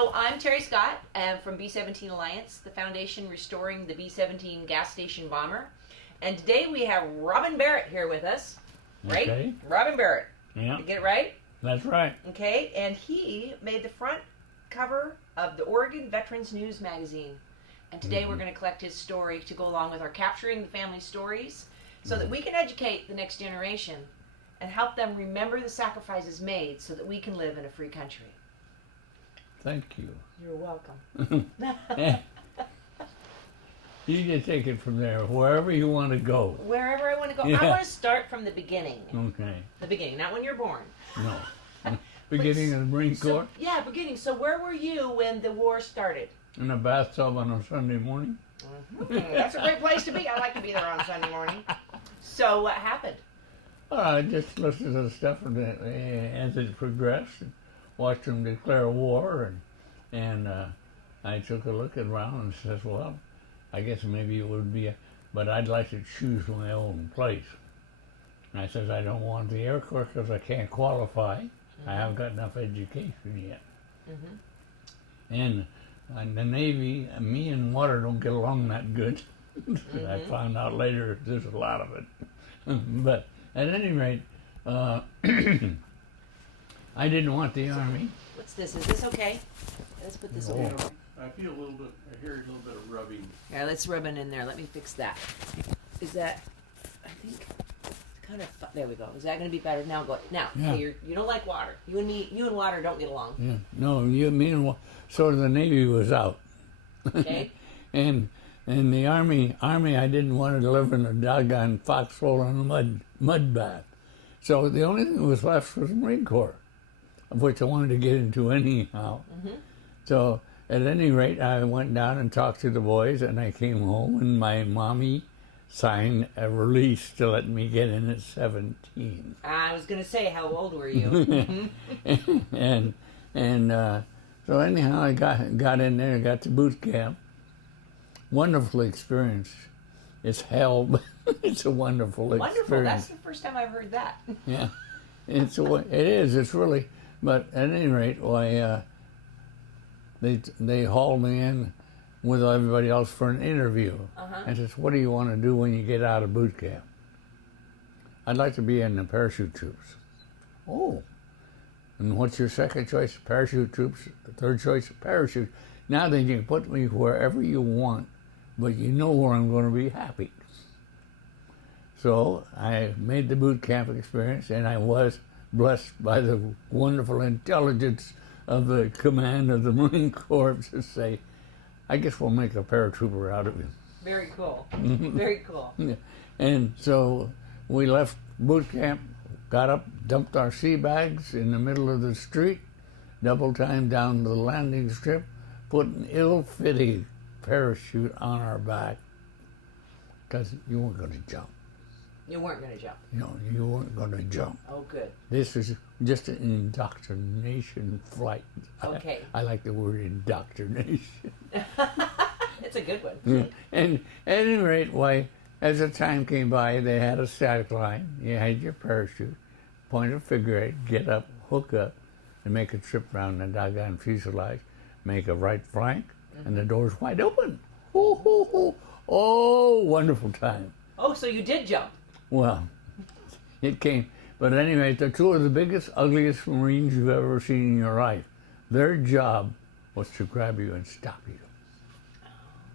So I'm Terry Scott from B-17 Alliance, the foundation restoring the B-17 gas station bomber. And today we have Robin Barrett here with us, right? Okay. Robin Barrett. Yeah. Did I get it right? That's right. Okay, and he made the front cover of the Oregon Veterans News magazine. And today we're going to collect his story to go along with our Capturing the Family Stories so that we can educate the next generation and help them remember the sacrifices made so that we can live in a free country. Thank you. You're welcome. You can take it from there, wherever you want to go. Wherever I want to go. Yeah. I want to start from the beginning. Okay. The beginning, not when you're born. No. Beginning of the Marine Corps? Yeah, beginning. So where were you when the war started? In a bathtub on a Sunday morning? That's a great place to be. I like to be there on Sunday morning. So what happened? I just listened to the stuff as it progressed, and watched them declare war, and I took a look around and says, well, I guess maybe it would be, but I'd like to choose my own place. And I says, I don't want the Air Corps because I can't qualify. I haven't got enough education yet. And the Navy, me and water don't get along that good. I found out later there's a lot of it. But at any rate, I didn't want the Army. What's this? Is this okay? Let's put this over. I feel a little bit, I hear a little bit of rubbing. Yeah, let's rub it in there. Let me fix that. Is that, I think, it's kind of, there we go. Is that going to be better? Now go. Now, Yeah. okay, you don't like water. You and water don't get along. Yeah, no, me and so the Navy was out. Okay? and the Army, I didn't want to live in a doggone foxhole in a mud bath. So the only thing that was left was the Marine Corps, of which I wanted to get into anyhow. So at any rate, I went down and talked to the boys, and I came home, and my mommy signed a release to let me get in at 17. I was going to say, how old were you? So anyhow, I got in there, got to boot camp. Wonderful experience. It's hell, but it's a wonderful experience. Wonderful. That's the first time I've heard that. Yeah, it is. It's really. But at any rate, why they hauled me in with everybody else for an interview. And says, "What do you want to do when you get out of boot camp?" I'd like to be in the parachute troops. Oh. And what's your second choice? Parachute troops. The third choice, parachute. Now then, you can put me wherever you want, but you know where I'm going to be happy. So I made the boot camp experience, and I was blessed by the wonderful intelligence of the command of the Marine Corps to say, I guess we'll make a paratrooper out of you. Very cool. Very cool. And so we left boot camp, got up, dumped our sea bags in the middle of the street, double time down to the landing strip, put an ill-fitting parachute on our back because you weren't going to jump. You weren't going to jump. No, you weren't going to jump. Oh, good. This was just an indoctrination flight. Okay. I like the word indoctrination. It's a good one. And at any rate, why, as the time came by, they had a static line. You had your parachute, point a figure eight, get up, hook up, and make a trip around the doggone fuselage, make a right flank, and the door's wide open. Hoo, hoo, hoo. Oh, wonderful time. Oh, so you did jump. Well, it came. But anyway, they're two of the biggest, ugliest Marines you've ever seen in your life. Their job was to grab you and stop you.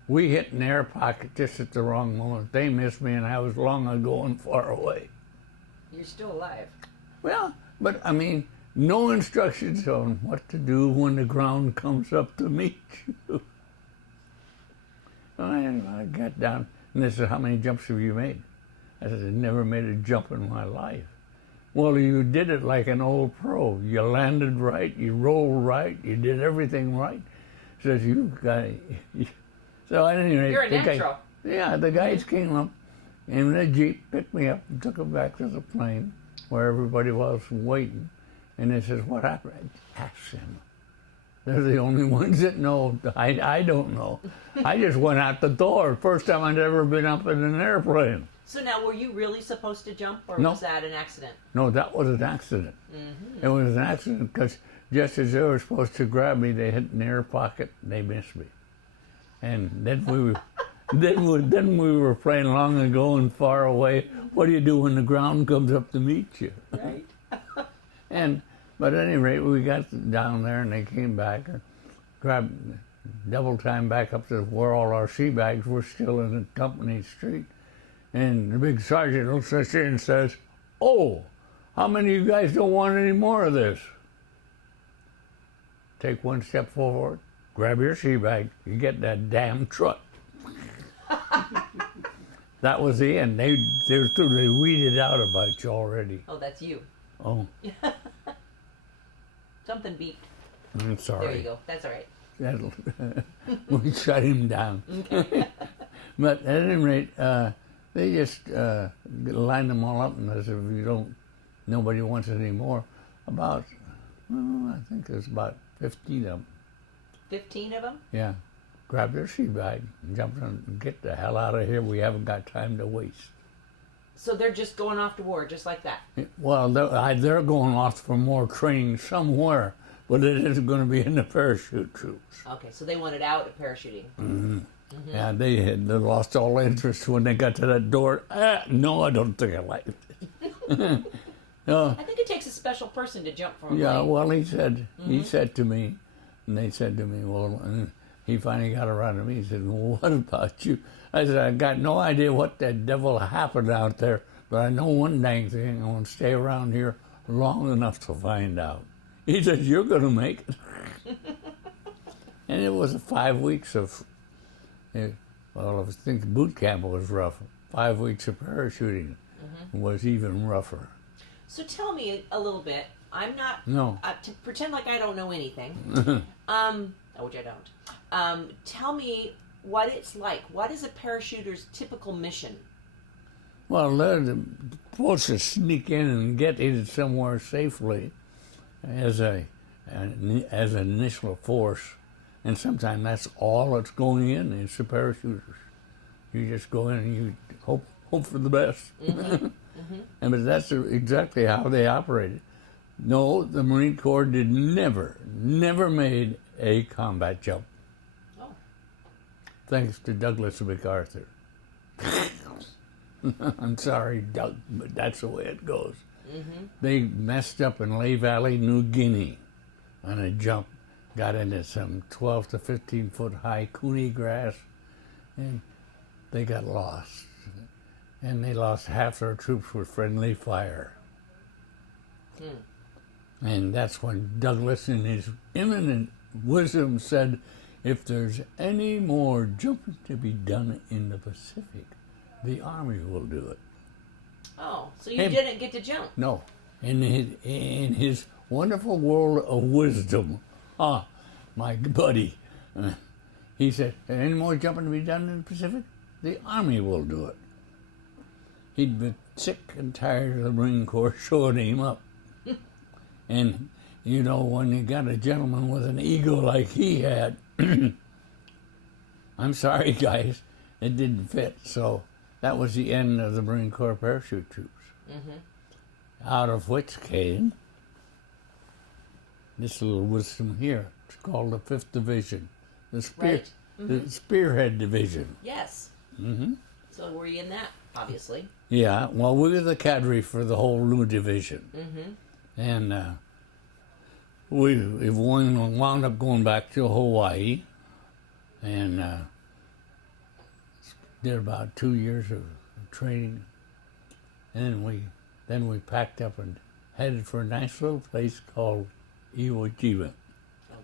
We hit an air pocket just at the wrong moment. They missed me, and I was long ago and far away. You're still alive. Well, but I mean, no instructions on what to do when the ground comes up to meet you. I got down, and they said, how many jumps have you made? I said, I never made a jump in my life. Well, you did it like an old pro. You landed right, you rolled right, you did everything right. Says, you got it. So at any rate, You're a natural. The guys came up in the Jeep, picked me up, and took me back to the plane where everybody was waiting. And they says, what happened? Ask them. They're the only ones that know. I don't know. I just went out the door. First time I'd ever been up in an airplane. So now, were you really supposed to jump, or No. was that an accident? No, that was an accident. It was an accident because just as they were supposed to grab me, they hit in their pocket and they missed me. And then we were, then we were playing long ago and far away. What do you do when the ground comes up to meet you? Right. But at any rate, we got down there and they came back and grabbed double time back up to where all our sea bags were still in the company street. And the big sergeant looks at us and says, "Oh, how many of you guys don't want any more of this?" Take one step forward, grab your sea bag, you get that damn truck. That was the end. They weeded out about you already. Oh, that's you. Oh, Something beeped. I'm sorry. There you go. That's all right. We shut him down. Okay. But at any rate, they just lined them all up and said, if nobody wants any more. About, I think there's about 15 of them. 15 of them? Yeah. Grab their sea bag and jump in and get the hell out of here. We haven't got time to waste. So they're just going off to war, just like that? Well, they're going off for more training somewhere, but it isn't going to be in the parachute troops. Okay, so they wanted out of parachuting. Mm-hmm. Mm-hmm. Yeah, they lost all interest when they got to that door. No, I don't think I like it. No. I think it takes a special person to jump from a Yeah, plane. well, he said to me, and they said to me, well, and he finally got around to me. He said, "Well, what about you?" I said, "I got no idea what the devil happened out there, but I know one dang thing. I want to stay around here long enough to find out." He said, "You're going to make it." And it was 5 weeks of, well, I think boot camp was rough. 5 weeks of parachuting was even rougher. So tell me a little bit. I'm not... No. To pretend like I don't know anything. Which I don't. Tell me what it's like. What is a parachuter's typical mission? Well, they're supposed to sneak in and get in somewhere safely as an initial force, and sometimes that's all that's going in. It's the parachuters. You just go in and you hope for the best. But that's exactly how they operated. No, the Marine Corps never made a combat jump. Oh. Thanks to Douglas MacArthur. I'm sorry, Doug, but that's the way it goes. They messed up in Leh Valley, New Guinea on a jump, got into some 12 to 15 foot high cooney grass, and they got lost. And they lost half their troops with friendly fire. And that's when Douglas, in his eminent wisdom, said, if there's any more jumping to be done in the Pacific, the Army will do it. Oh, so you didn't get to jump? No. In his wonderful world of wisdom, my buddy, he said, any more jumping to be done in the Pacific? The Army will do it. He'd been sick and tired of the Marine Corps showing him up. And, you know, when you got a gentleman with an ego like he had, I'm sorry, guys, it didn't fit. So that was the end of the Marine Corps parachute troops. Out of which came this little wisdom here. It's called the 5th Division, the Spearhead Division. Yes. So were you in that, obviously? Yeah, well, we were the cadre for the whole new division. And we wound up going back to Hawaii and did about 2 years of training. And then we packed up and headed for a nice little place called Iwo Jima.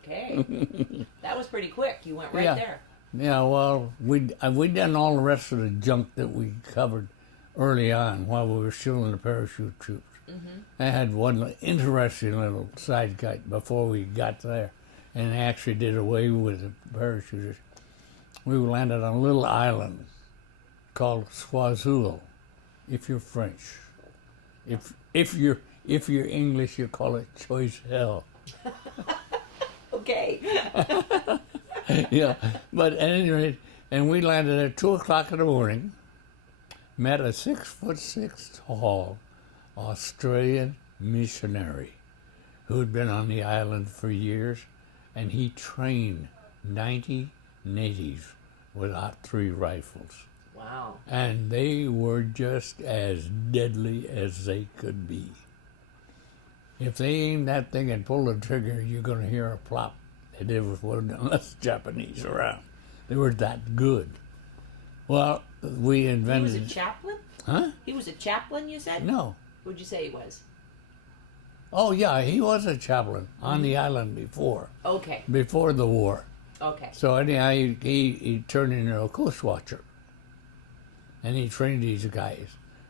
Okay. That was pretty quick. You went right there. Yeah, well, we'd done all the rest of the junk that we covered early on while we were still in the parachute troops. I had one interesting little side cut before we got there, and actually did away with the parachuters. We landed on a little island called Swazul, if you're French. If you're English, you call it Choiseul. Okay. Yeah, but at any rate, and we landed at 2 o'clock in the morning, met a 6'6" tall Australian missionary who had been on the island for years, and he trained 90 natives with .3 rifles. Wow. And they were just as deadly as they could be. If they aimed that thing and pulled the trigger, you're going to hear a plop. And there was one less Japanese around. They were that good. Well, we He invented... was a chaplain? Huh? He was a chaplain, you said? No. Who'd you say he was? Oh, yeah, he was a chaplain on the island before Okay. the war. Okay. So anyhow, he turned into a coast watcher. And he trained these guys.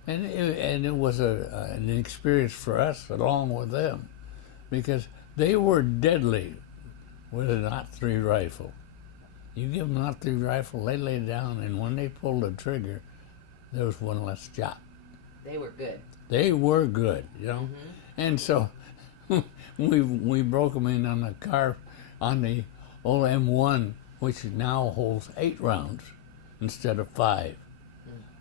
And it was an experience for us along with them, because they were deadly with a .3 rifle. You give them a .3 rifle, they lay down, and when they pulled the trigger, there was one less shot. They were good. They were good, you know. And so we broke them in on the car, on the old M1, which now holds 8 rounds instead of 5.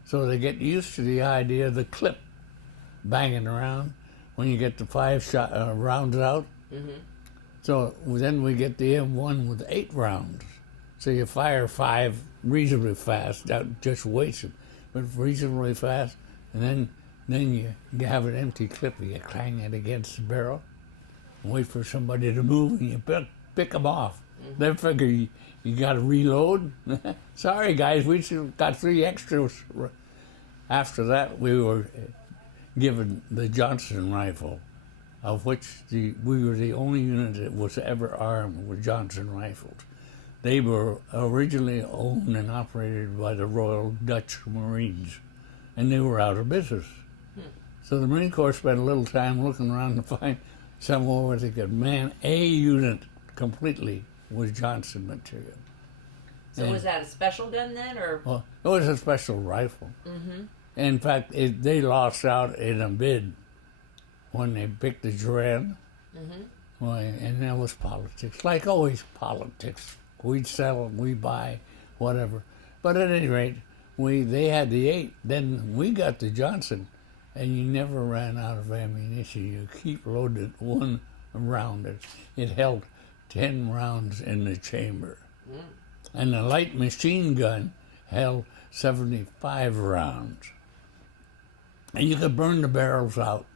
So they get used to the idea of the clip banging around when you get the 5 rounds out. So then we get the M1 with 8 rounds. So you fire 5 reasonably fast, that just wastes it, but reasonably fast, and then you have an empty clip, you clang it against the barrel, and wait for somebody to move, and you pick them off. They figure you got to reload. Sorry, guys, we still got 3 extras. After that, we were given the Johnson rifle, of which we were the only unit that was ever armed with Johnson rifles. They were originally owned and operated by the Royal Dutch Marines, and they were out of business. So the Marine Corps spent a little time looking around to find somewhere where they could man a unit completely with Johnson material. So was that a special gun then, or? Well, it was a special rifle. In fact, they lost out in a bid when they picked the Duran. Well, and that was politics. Like always, politics. We'd sell them, we buy, whatever. But at any rate, they had the 8. Then we got the Johnson, and you never ran out of ammunition. You keep loading one round. It held 10 rounds in the chamber. And the light machine gun held 75 rounds. And you could burn the barrels out.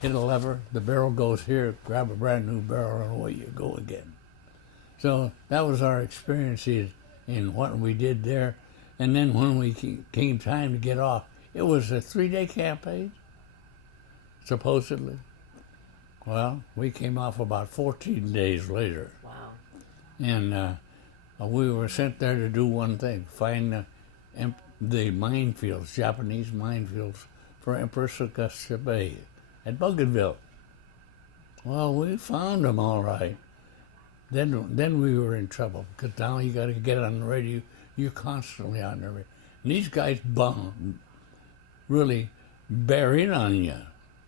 Hit a lever, the barrel goes here, grab a brand new barrel, and away you go again. So that was our experience in what we did there. And then when we came time to get off, it was a 3-day campaign, supposedly. Well, we came off about 14 days later. Wow. And we were sent there to do one thing, find the minefields, Japanese minefields for Empress Augusta Bay at Bougainville. Well, we found them all right. Then we were in trouble, because now you got to get on the radio. You're constantly on the radio. And these guys really bear in on you.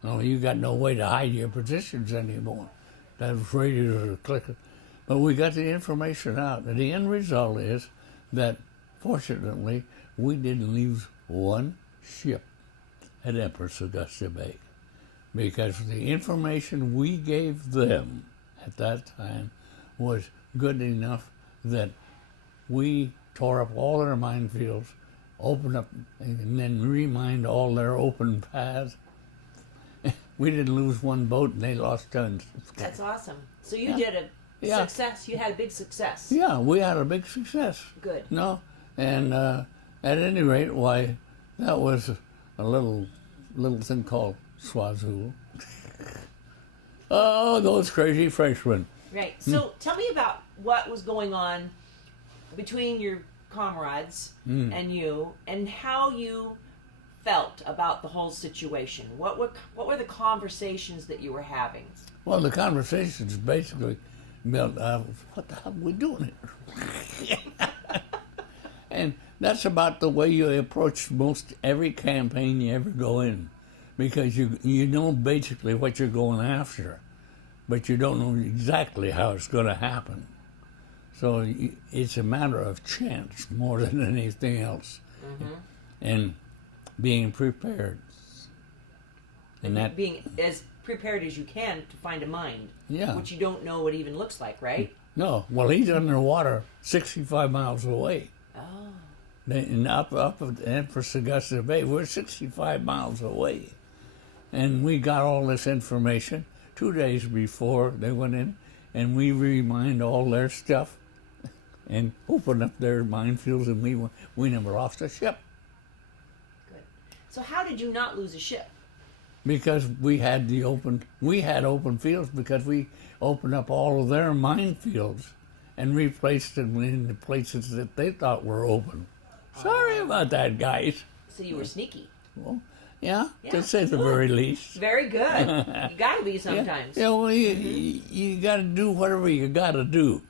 You got no way to hide your positions anymore. Those radios are clicking. But we got the information out. And the end result is that, fortunately, we didn't lose one ship at Empress Augusta Bay, because the information we gave them at that time was good enough that we tore up all their minefields, opened up, and then remined all their open paths. We didn't lose one boat, and they lost tons. That's awesome. So you did a success. You had a big success. Yeah, we had a big success. Good. No, and at any rate, why, that was a little thing called Swazoo. Oh, those crazy Frenchmen. Right. So tell me about what was going on between your comrades and you, and how you felt about the whole situation. What were the conversations that you were having? Well, the conversations basically built, what the hell are we doing here? And that's about the way you approach most every campaign you ever go in, because you know basically what you're going after, but you don't know exactly how it's going to happen. So it's a matter of chance more than anything else, and being prepared. And that being as prepared as you can to find a mine, Yeah. which you don't know what it even looks like, right? No, well, he's underwater 65 miles away. Oh. And up at Augusta Bay, we're 65 miles away. And we got all this information 2 days before they went in, and we remined all their stuff and opened up their minefields, and we never lost a ship. Good. So how did you not lose a ship? Because we had open fields because we opened up all of their minefields and replaced them in the places that they thought were open. Sorry about that, guys. So you were sneaky. Well, yeah, Yeah. to say the very least. Very good. You gotta be sometimes. Yeah, well, you got to do whatever you got to do.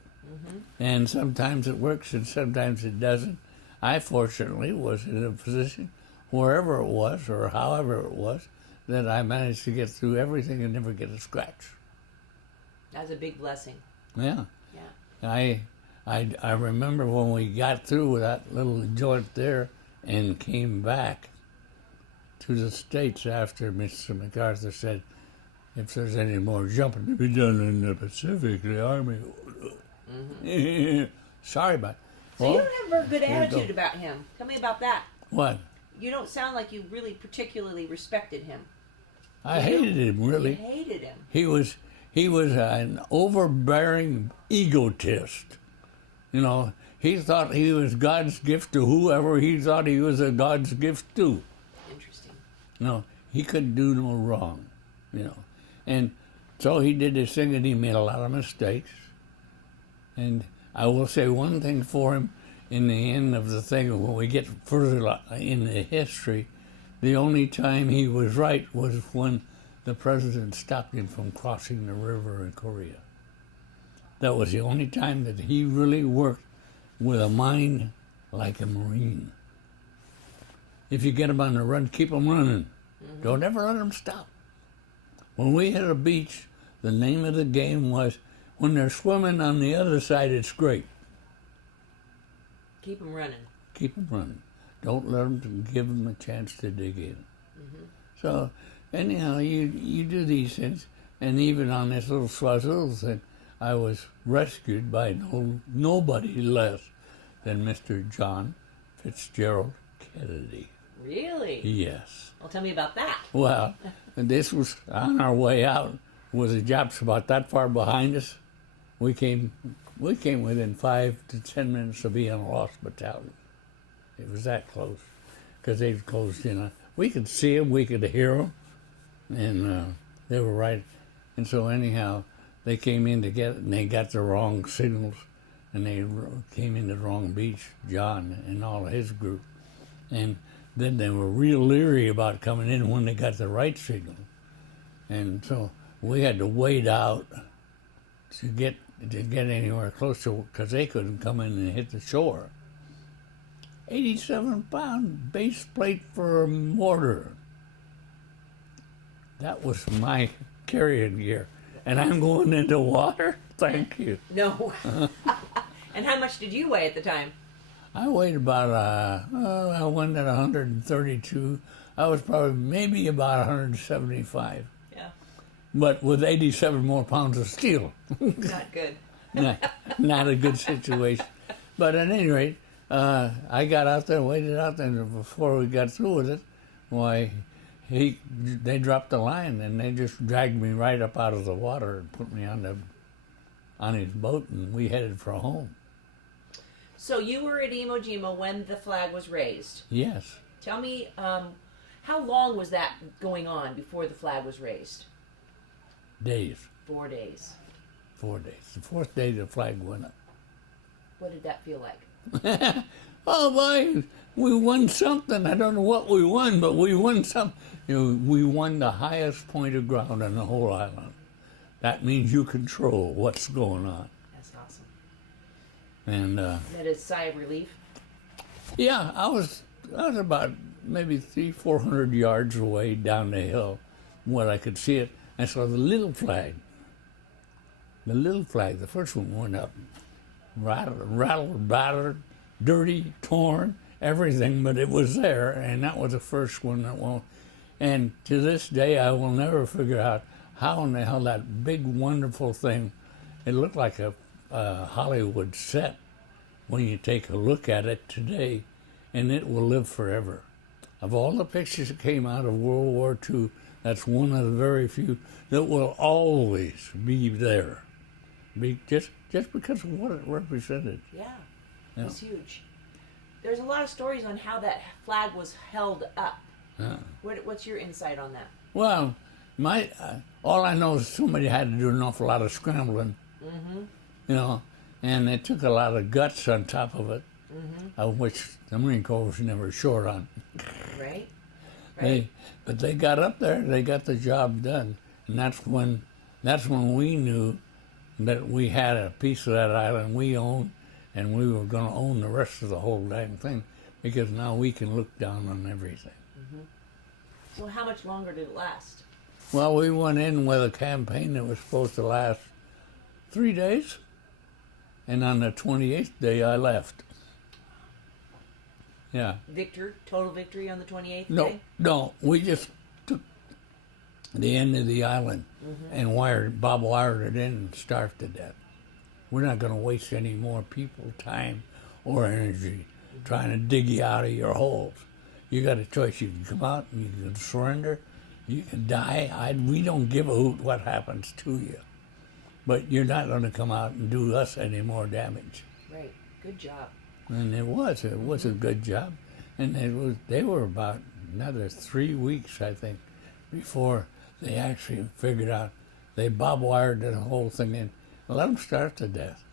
And sometimes it works and sometimes it doesn't. I fortunately was in a position, wherever it was or however it was, that I managed to get through everything and never get a scratch. That's a big blessing. Yeah. Yeah. I remember when we got through with that little joint there and came back to the States after Mr. MacArthur said, if there's any more jumping to be done in the Pacific, the Army... Sorry about it. So you don't have a very good there you go. attitude about him. Tell me about that. What? You don't sound like you really particularly respected him. I hated him, You really. hated him. He was an overbearing egotist. You know, he thought he was God's gift to whoever he thought he was a God's gift to. Interesting. No, he couldn't do no wrong, you know. And so he did this thing and he made a lot of mistakes. And I will say one thing for him in the end of the thing, when we get further in the history, the only time he was right was when the president stopped him from crossing the river in Korea. That was the only time that he really worked with a mind like a Marine. If you get them on the run, keep them running. Don't ever let them stop. When we hit a beach, the name of the game was, when they're swimming on the other side, it's great. Keep him running. Keep them running. Don't let them give them a chance to dig in. So, anyhow, you do these things, and even on this little Swazoo thing, I was rescued by nobody less than Mr. John Fitzgerald Kennedy. Really? Yes. Well, tell me about that. Well, this was on our way out. Was the Japs about that far behind us? We came within 5 to 10 minutes of being a lost battalion. It was that close, because they'd closed in. We could see them, we could hear them, and they were right. And so anyhow, they came in to get it, and they got the wrong signals, and they came into the wrong beach, John and all of his group. And then they were real leery about coming in when they got the right signal. And so we had to wait out to get anywhere close to, because they couldn't come in and hit the shore. 87-pound base plate for a mortar. That was my carrying gear. And I'm going into water? Thank you. No. And how much did you weigh at the time? I weighed about, I went at 132. I was probably maybe about 175. Yeah. But with 87 more pounds of steel. Not good. Not a good situation. But at any rate, I got out there, waited out there, and before we got through with it, why, they dropped the line, and they just dragged me right up out of the water and put me on his boat, and we headed for home. So you were at Iwo Jima when the flag was raised. Yes. Tell me, how long was that going on before the flag was raised? Days. 4 days. 4 days. The fourth day, the flag went up. What did that feel like? Oh boy, we won something. I don't know what we won, but we won something. We won the highest point of ground on the whole island. That means you control what's going on. That's awesome. And Is that a sigh of relief? yeah, I was about maybe 300-400 yards away down the hill, where I could see it. I saw the little flag. The little flag, the first one went up. Rattled, battered, dirty, torn, everything, but it was there, and that was the first one that won't. And to this day, I will never figure out how in the hell that big, wonderful thing, it looked like a Hollywood set when you take a look at it today, and it will live forever. Of all the pictures that came out of World War II, that's one of the very few that will always be there, just because of what it represented. Yeah, it was huge. There's a lot of stories on how that flag was held up. Yeah. What's your insight on that? Well, all I know is somebody had to do an awful lot of scrambling, and it took a lot of guts on top of it, of which the Marine Corps was never short on. Right. But they got up there, they got the job done, and that's when we knew that we had a piece of that island we owned, and we were going to own the rest of the whole dang thing, because now we can look down on everything. So how much longer did it last? Well, we went in with a campaign that was supposed to last 3 days, and on the 28th day I left. Yeah. Total victory on the 28th day? No, we just took the end of the island and barbed wired it in and starved to death. We're not going to waste any more people, time, or energy trying to dig you out of your holes. You got a choice. You can come out and you can surrender. You can die. We don't give a hoot what happens to you. But you're not going to come out and do us any more damage. Right. Good job. And it was a good job. And they were about another 3 weeks, I think, before they actually figured out. They barbed wired the whole thing in. Let them starve to death.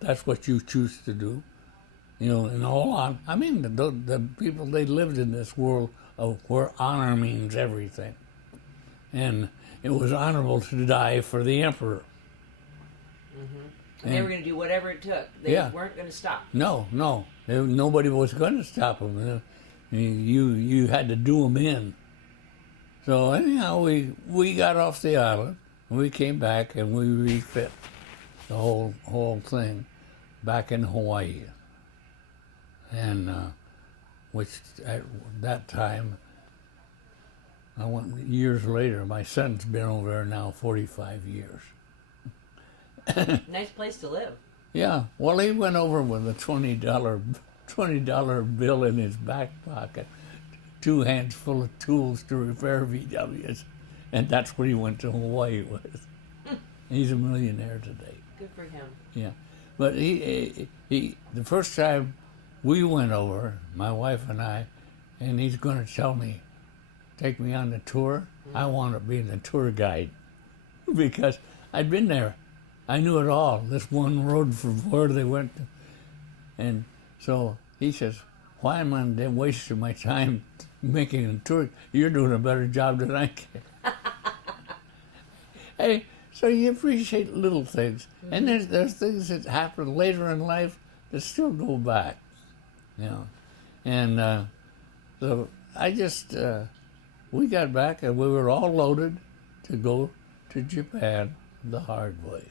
That's what you choose to do. And all on. I mean, the people, they lived in this world where honor means everything. And it was honorable to die for the emperor. And they were going to do whatever it took. They weren't going to stop. No. Nobody was going to stop them. You had to do them in. So anyhow, we got off the island. We came back and we refit the whole thing back in Hawaii. And which at that time, I went years later. My son's been over there now 45 years. Nice place to live. Yeah. Well, he went over with a $20 bill in his back pocket, 2 hands full of tools to repair VWs, and that's what he went to Hawaii with. He's a millionaire today. Good for him. Yeah, but he the first time we went over, my wife and I, and he's going to take me on the tour. I wound up being the tour guide because I'd been there. I knew it all, this one road from where they went. And so he says, why am I wasting my time making a tour? You're doing a better job than I can. Hey, so you appreciate little things. And there's things that happen later in life that still go back. And so I just, we got back and we were all loaded to go to Japan the hard way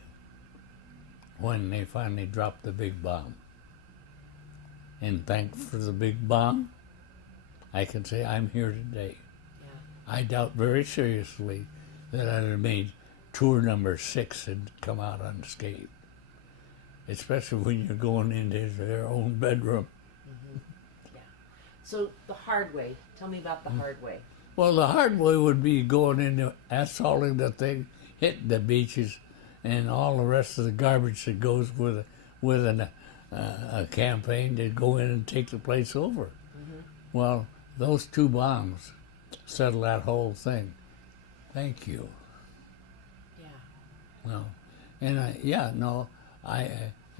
when they finally dropped the big bomb. And thanks for the big bomb, I can say I'm here today. Yeah. I doubt very seriously that I'd have made tour number 6 and come out unscathed, especially when you're going into their own bedroom. Yeah. So the hard way. Tell me about the hard way. Well, the hard way would be going into asphalting the thing, hitting the beaches, and all the rest of the garbage that goes with a campaign to go in and take the place over. Well, those 2 bombs settled that whole thing. Thank you. Yeah. No, and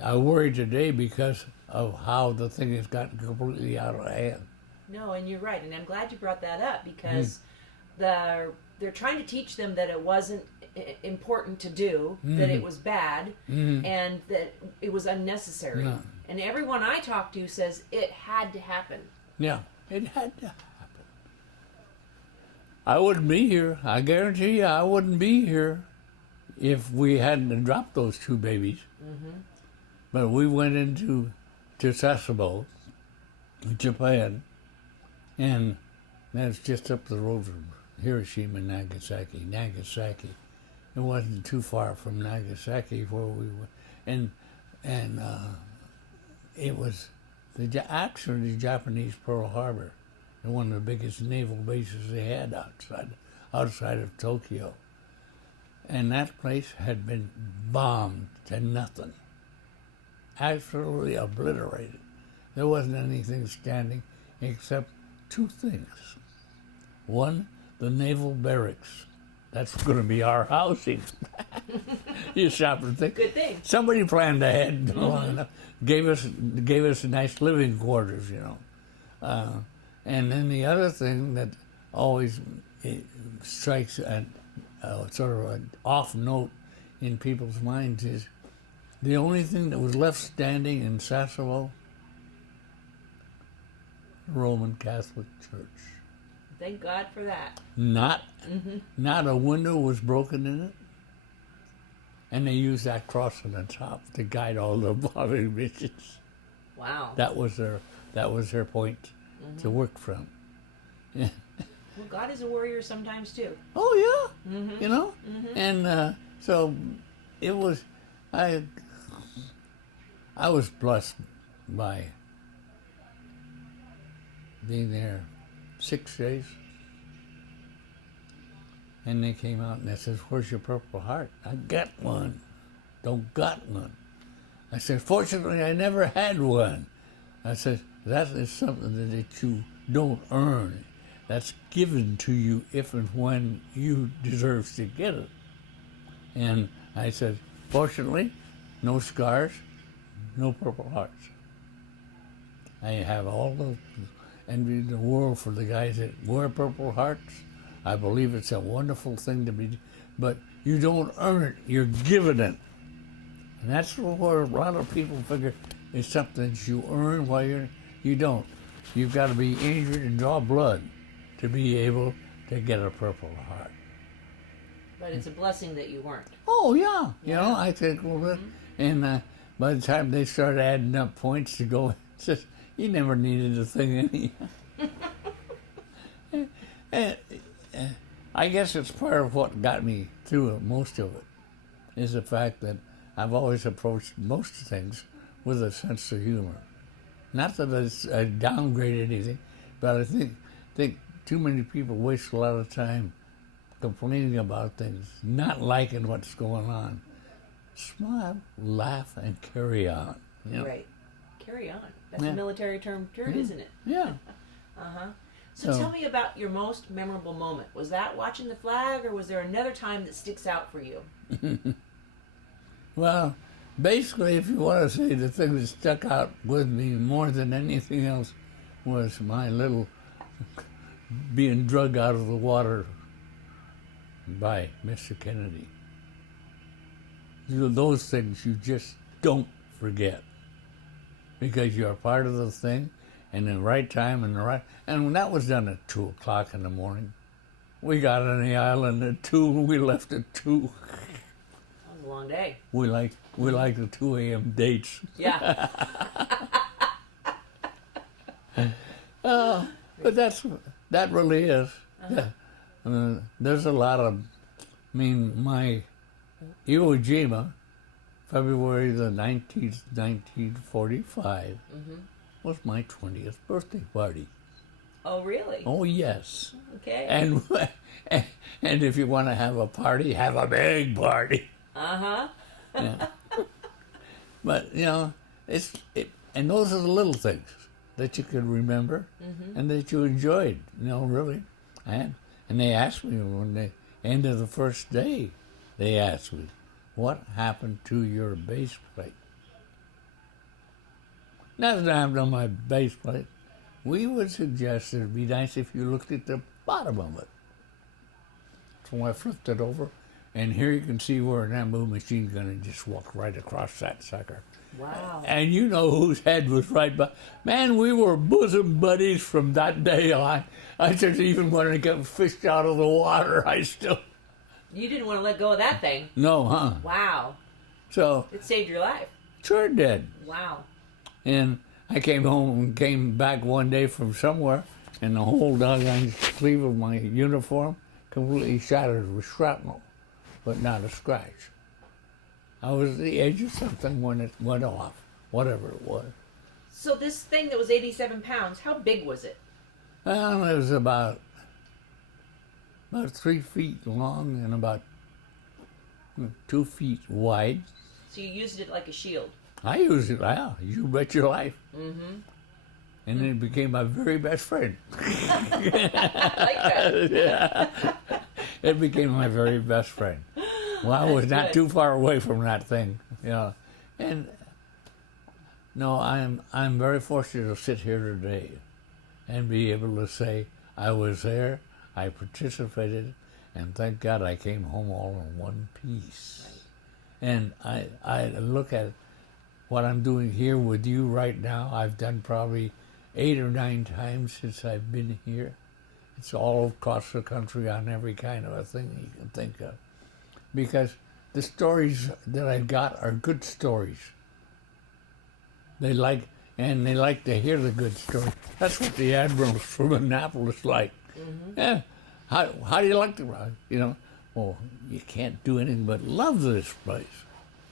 I worry today because of how the thing has gotten completely out of hand. No, and you're right, and I'm glad you brought that up because they're trying to teach them that it wasn't important to do, that it was bad, and that it was unnecessary. Yeah. And everyone I talk to says it had to happen. Yeah, it had to happen. I wouldn't be here. I guarantee you I wouldn't be here if we hadn't dropped those 2 babies. But we went into Sasebo, Japan, and that's just up the road from Hiroshima and Nagasaki. Nagasaki It wasn't too far from Nagasaki where we were, and it was actually the Japanese Pearl Harbor, one of the biggest naval bases they had outside of Tokyo. And that place had been bombed to nothing, absolutely obliterated. There wasn't anything standing except two things. One, the naval barracks. That's going to be our housing. You stop and think. Good thing. Somebody planned ahead long enough. Gave us nice living quarters, you know. And then the other thing that always strikes a sort of an off note in people's minds is the only thing that was left standing in Sasebo, the Roman Catholic Church. Thank God for that. Not a window was broken in it. And they used that cross on the top to guide all the body missions. Wow. That was their point to work from. Yeah. Well, God is a warrior sometimes too. Oh yeah, you know, and so it was. I was blessed by being there 6 days, and they came out and they said, "Where's your Purple Heart?" I got one. Don't got one. I said, "Fortunately, I never had one." I said, "That is something that you don't earn. That's given to you if and when you deserve to get it." And I said, "Fortunately, no scars, no Purple Hearts. I have all the envy in the world for the guys that wear Purple Hearts. I believe it's a wonderful thing to be, but you don't earn it, you're given it." And that's where a lot of people figure it's something that you earn while you don't. You've got to be injured and draw blood to be able to get a Purple Heart. But it's a blessing that you weren't. Oh, yeah. You know, I think, well, and by the time they started adding up points to go, it's just, you never needed a thing and I guess it's part of what got me through most of it, is the fact that I've always approached most things with a sense of humor. Not that I downgrade anything, but I think too many people waste a lot of time complaining about things, not liking what's going on. Smile, laugh, and carry on. You know? Right. Carry on. That's a military term, isn't it? Yeah. So tell me about your most memorable moment. Was that watching the flag, or was there another time that sticks out for you? Well, basically, if you want to say the thing that stuck out with me more than anything else was my little being drug out of the water by Mr. Kennedy. Those things you just don't forget, because you're a part of the thing, and in the right time and when that was done at 2 o'clock in the morning. We got on the island at 2 and we left at 2. That was a long day. We like the 2 a.m. dates. Yeah. But that really is. Yeah. There's a lot of, my Iwo Jima, February the 19th, 1945, was my 20th birthday party. Oh, really? Oh, yes. Okay. And if you want to have a party, have a big party. Uh-huh. Yeah. But, and those are the little things that you could remember and that you enjoyed, really. And they asked me when the end of the first day, they asked me, "What happened to your base plate?" Nothing happened on my base plate. We would suggest it'd be nice if you looked at the bottom of it. So I flipped it over, and here you can see where an ammo machine gun just walked right across that sucker. Wow. And you know whose head was right by. Man, we were bosom buddies from that day on. I just, even when I got fished out of the water, I still... You didn't want to let go of that thing. No, huh? Wow. So... It saved your life. Sure did. Wow. And I came home and came back one day from somewhere, and the whole doggone sleeve of my uniform completely shattered with shrapnel. but not a scratch. I was at the edge of something when it went off, whatever it was. So this thing that was 87 pounds, how big was it? Well, it was about 3 feet long and about 2 feet wide. So you used it like a shield. I used it, yeah, you bet your life. Mm-hmm. And then it became my very best friend. I like that. Yeah. It became my very best friend. Well, I was not too far away from that thing, you know. And no, I'm very fortunate to sit here today and be able to say I was there, I participated, and thank God I came home all in one piece. And I look at what I'm doing here with you right now. I've done probably 8 or 9 times since I've been here. It's all across the country on every kind of a thing you can think of. Because the stories that I got are good stories. They like to hear the good story. That's what the admirals from Annapolis like. Mm-hmm. Yeah. How do you like the ride? You know, well, you can't do anything but love this place.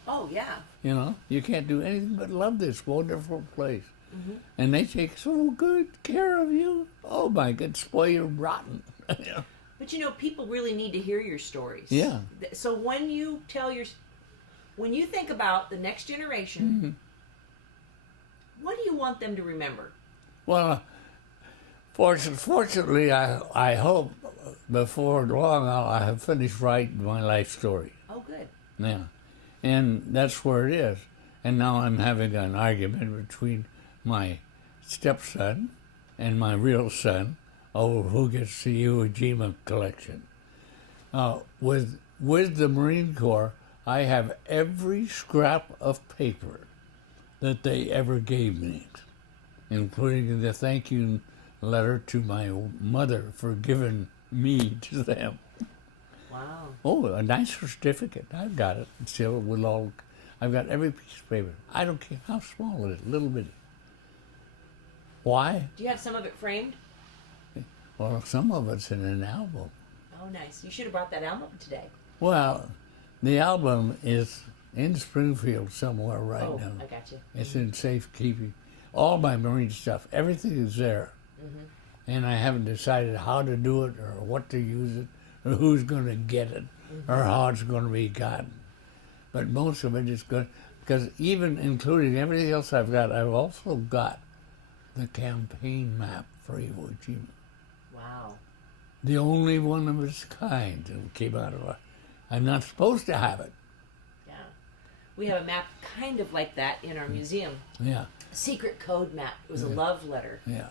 Oh, yeah. You know, you can't do anything but love this wonderful place. Mm-hmm. And they take so good care of you. Oh, my God, spoil you rotten. Yeah. But you know, people really need to hear your stories. Yeah. So when you when you think about the next generation, what do you want them to remember? Well, fortunately, I hope before long I have finished writing my life story. Oh, good. Yeah. And that's where it is. And now I'm having an argument between my stepson and my real son over who gets the Iwo Jima collection. With the Marine Corps, I have every scrap of paper that they ever gave me, including the thank you letter to my mother for giving me to them. Wow. Oh, a nice certificate. I've got it still with all. I've got every piece of paper. I don't care how small it is, little bitty. Why? Do you have some of it framed? Well, some of it's in an album. Oh, nice. You should have brought that album today. Well, the album is in Springfield somewhere right now. I got you. It's in safekeeping. All my Marine stuff, everything is there. Mm-hmm. And I haven't decided how to do it or what to use it or who's going to get it or how it's going to be gotten. But most of it is good, because even including everything else I've got, I've also got the campaign map for Iwo Jima. Wow. The only one of its kind that came out of it. I'm not supposed to have it. Yeah. We have a map kind of like that in our museum. Yeah. Secret code map. It was a love letter. Yeah.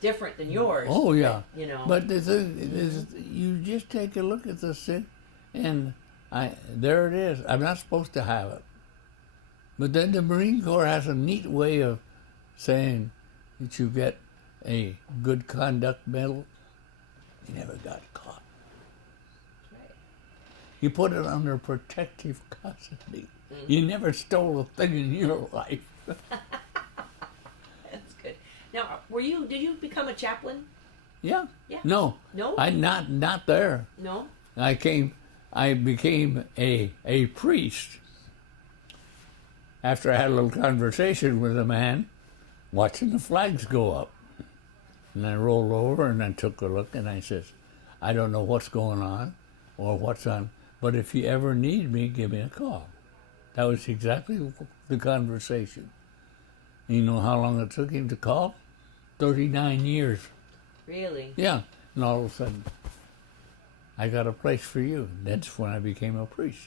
Different than yours. Oh, yeah. But, you know. But the thing is, you just take a look at this thing, and there it is. I'm not supposed to have it. But then the Marine Corps has a neat way of saying that you get a good conduct medal. You never got caught. That's right. You put it under protective custody. Mm-hmm. You never stole a thing in your life. That's good. Now, did you become a chaplain? Yeah. Yeah. No. No? I'm not there. No? I became a priest after I had a little conversation with a man watching the flags go up. And I rolled over and I took a look and I says, I don't know what's going on or what's on, but if you ever need me, give me a call. That was exactly the conversation. You know how long it took him to call? 39 years. Really? Yeah. And all of a sudden, I got a place for you. That's when I became a priest.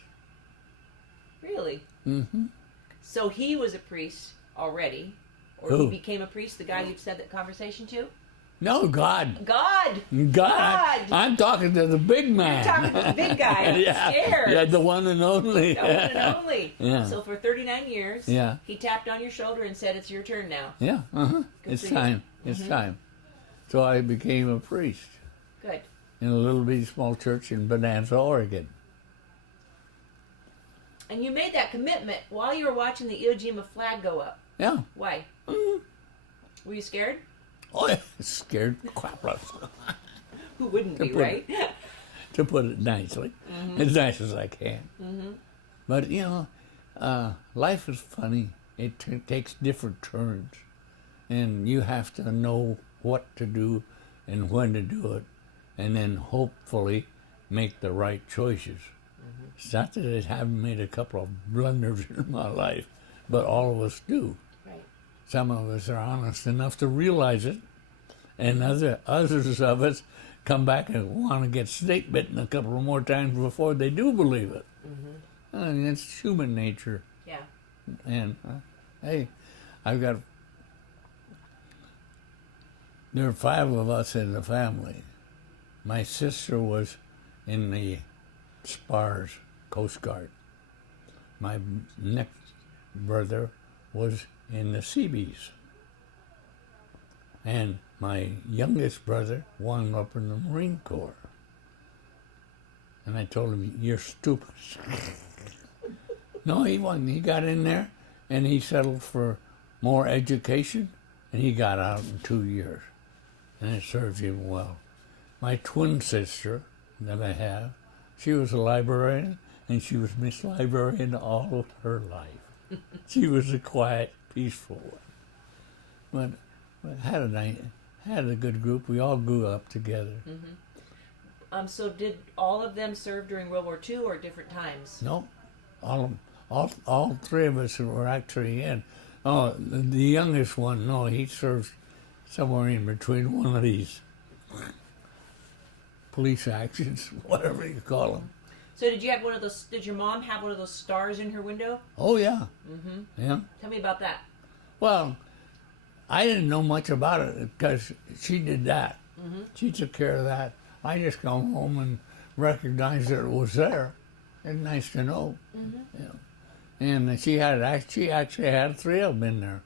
Really? Mm-hmm. So he was a priest already, or Who? he became a priest, the guy you said that conversation to? No, God. God! God. I'm talking to the big man. You're talking to the big guy. I'm scared. Yeah, the one and only. The one and only. Yeah. So for 39 years, he tapped on your shoulder and said, it's your turn now. Yeah, uh-huh. Good It's for you. time. It's time. So I became a priest Good. in a little bitty small church in Bonanza, Oregon. And you made that commitment while you were watching the Iwo Jima flag go up. Yeah. Why? Mm-hmm. Were you scared? Oh, yeah. Scared crapless. Who wouldn't be, put right? to put it nicely, as nice as I can. But life is funny. It takes different turns, and you have to know what to do and when to do it, and then hopefully make the right choices. It's not that I haven't made a couple of blunders in my life, but all of us do. Right. Some of us are honest enough to realize it, and others of us come back and want to get snake bitten a couple of more times before they do believe it. I mean, it's human nature. Yeah. And hey, there are 5 of us in the family. My sister was in the Spars Coast Guard. My next brother was in the Seabees. And my youngest brother wound up in the Marine Corps. And I told him, "You're stupid." No, he wasn't. He got in there and he settled for more education, and he got out in 2 years. And it served him well. My twin sister that I have, she was a librarian, and she was Miss Librarian all of her life. She was a quiet, peaceful one. But had a good group. We all grew up together. So did all of them serve during World War II or different times? No, all 3 of us were actually in. Oh, the youngest one, no, he served somewhere in between one of these police actions, whatever you call them. So did you have one of those? Did your mom have one of those stars in her window? Oh yeah, yeah. Tell me about that. Well, I didn't know much about it because she did that. She took care of that. I just come home and recognized that it was there. It's nice to know. And she actually had 3 of them in there.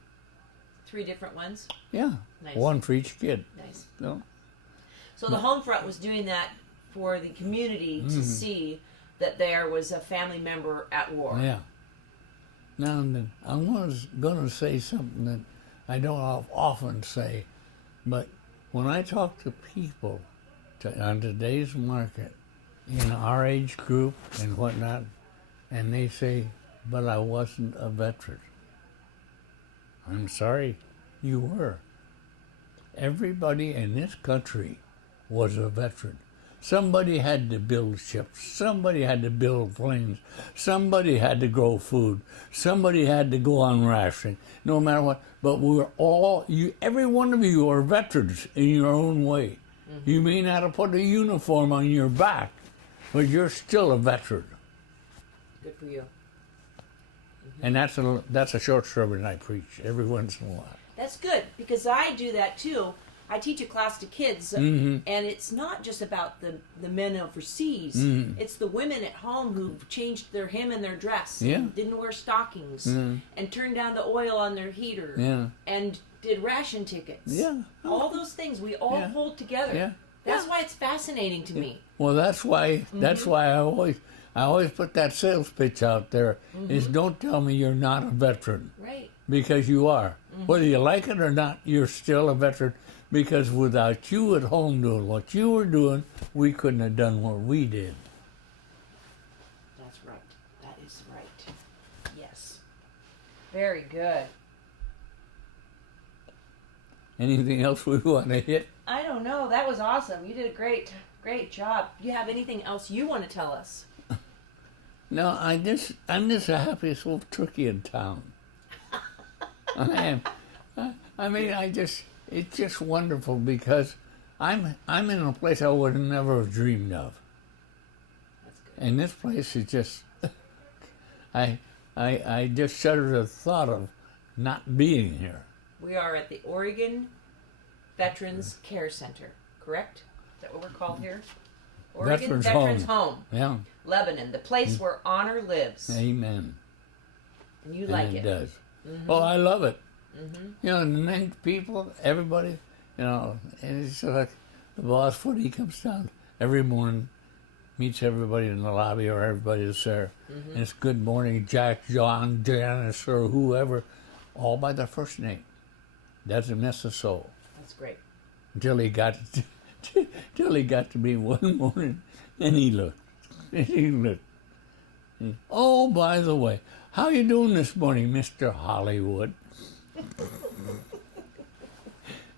3 different ones? Yeah, Nice. 1 for each kid. Nice. So, So the home front was doing that for the community to see that there was a family member at war. yeah. Now, I was going to say something that I don't often say, but when I talk to people on today's market, in our age group and whatnot, and they say, "But I wasn't a veteran." I'm sorry, you were. Everybody in this country was a veteran. Somebody had to build ships. Somebody had to build planes. Somebody had to grow food. Somebody had to go on rationing, no matter what. But we're all, every one of you are veterans in your own way. You may not have put a uniform on your back, but you're still a veteran. Good for you. And that's a short sermon I preach every once in a while. That's good, because I do that too. I teach a class to kids, and it's not just about the men overseas. It's the women at home who changed their hem and their dress, and didn't wear stockings, and turned down the oil on their heater, and did ration tickets. Yeah. All those things we all hold together. Yeah. That's why it's fascinating to me. Well, that's why I always put that sales pitch out there, is don't tell me you're not a veteran. Right. Because you are. Whether you like it or not, you're still a veteran, because without you at home doing what you were doing, we couldn't have done what we did. That's right. That is right. Yes. Very good. Anything else we want to hit? I don't know. That was awesome. You did a great job. Do you have anything else you want to tell us? No, I'm just the happiest little turkey in town. I am. I mean, it's just wonderful, because I'm in a place I would have never dreamed of. That's good. And this place is just, I just shudder at the thought of not being here. We are at the Oregon Veterans Care Center, correct? Is that what we're called here? Oregon Veterans Home. Yeah. Lebanon, the place where honor lives. Amen. And you like and it. It does. Oh, I love it. You know, and then people, everybody, and it's like the boss, when he comes down every morning, meets everybody in the lobby, or everybody that's there, and it's good morning, Jack, John, Janice, or whoever, all by their first name. Doesn't miss a soul. That's great. Until he got to me one morning, And he looked. And he looked. Oh, by the way, how you doing this morning, Mr. Hollywood?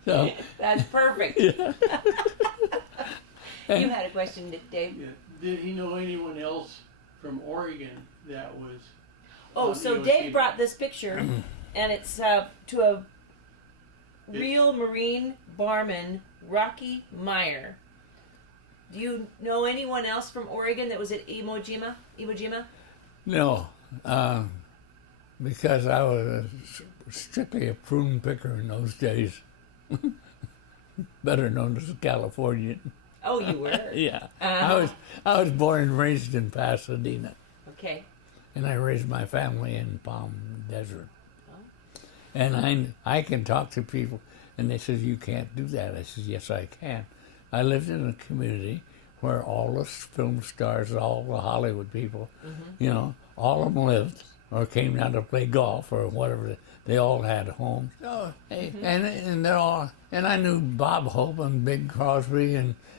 So, That's perfect. yeah. You had a question, Dave? Yeah. Did he know anyone else from Oregon that was? Oh, on so the Dave OC? brought this picture, and it's to a real Marine barman, Rocky Meyer. Do you know anyone else from Oregon that was at Iwo Jima? Iwo Jima? No, because I was strictly a prune picker in those days. Better known as a Californian. Oh, you were? Yeah. Uh-huh. I was born and raised in Pasadena, Okay. and I raised my family in Palm Desert. Oh. And I can talk to people, and they says, you can't do that. I says, yes, I can. I lived in a community where all the film stars, all the Hollywood people, you know, all of them lived or came down to play golf or whatever. They all had homes. Oh, hey, and they're all, and I knew Bob Hope and Big Crosby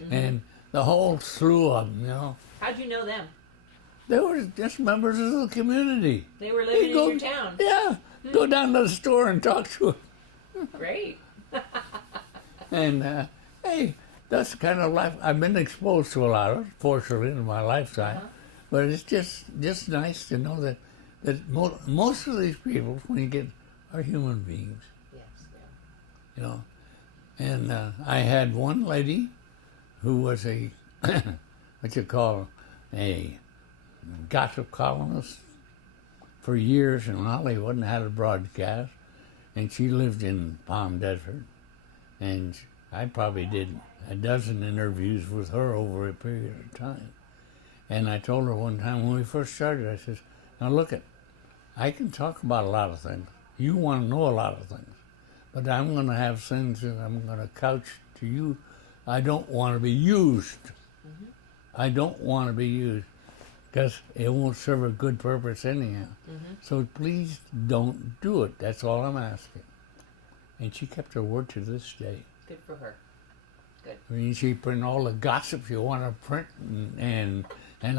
and the whole slew of them, you know. How'd you know them? They were just members of the community. They were living go- in your town. Yeah, go down to the store and talk to them. Great. And hey, that's the kind of life I've been exposed to a lot of, fortunately, in my lifetime. But it's just nice to know that most of these people, when you get, are human beings, Yes. you know. And I had one lady who was a what you call a gossip columnist for years in Hollywood and had a broadcast, and she lived in Palm Desert, and I probably did a dozen interviews with her over a period of time. And I told her one time when we first started, I says, now look I can talk about a lot of things. You want to know a lot of things. But I'm going to have things that I'm going to couch to you. I don't want to be used. I don't want to be used because it won't serve a good purpose anyhow. So please don't do it. That's all I'm asking. And she kept her word to this day. Good for her. Good. I mean, she printed all the gossip you want to print and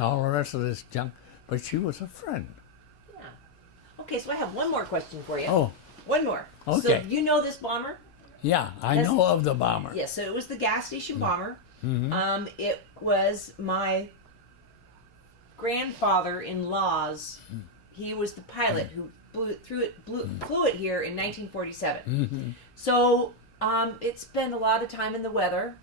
all the rest of this junk. But she was a friend. Yeah. Okay, so I have one more question for you. Oh, One more. Okay. So you know this bomber? yeah, I That's- know of the bomber. Yes, so it was the gas station bomber. Mhm. It was my grandfather-in-law's. He was the pilot who flew it here in 1947. So it spent a lot of time in the weather,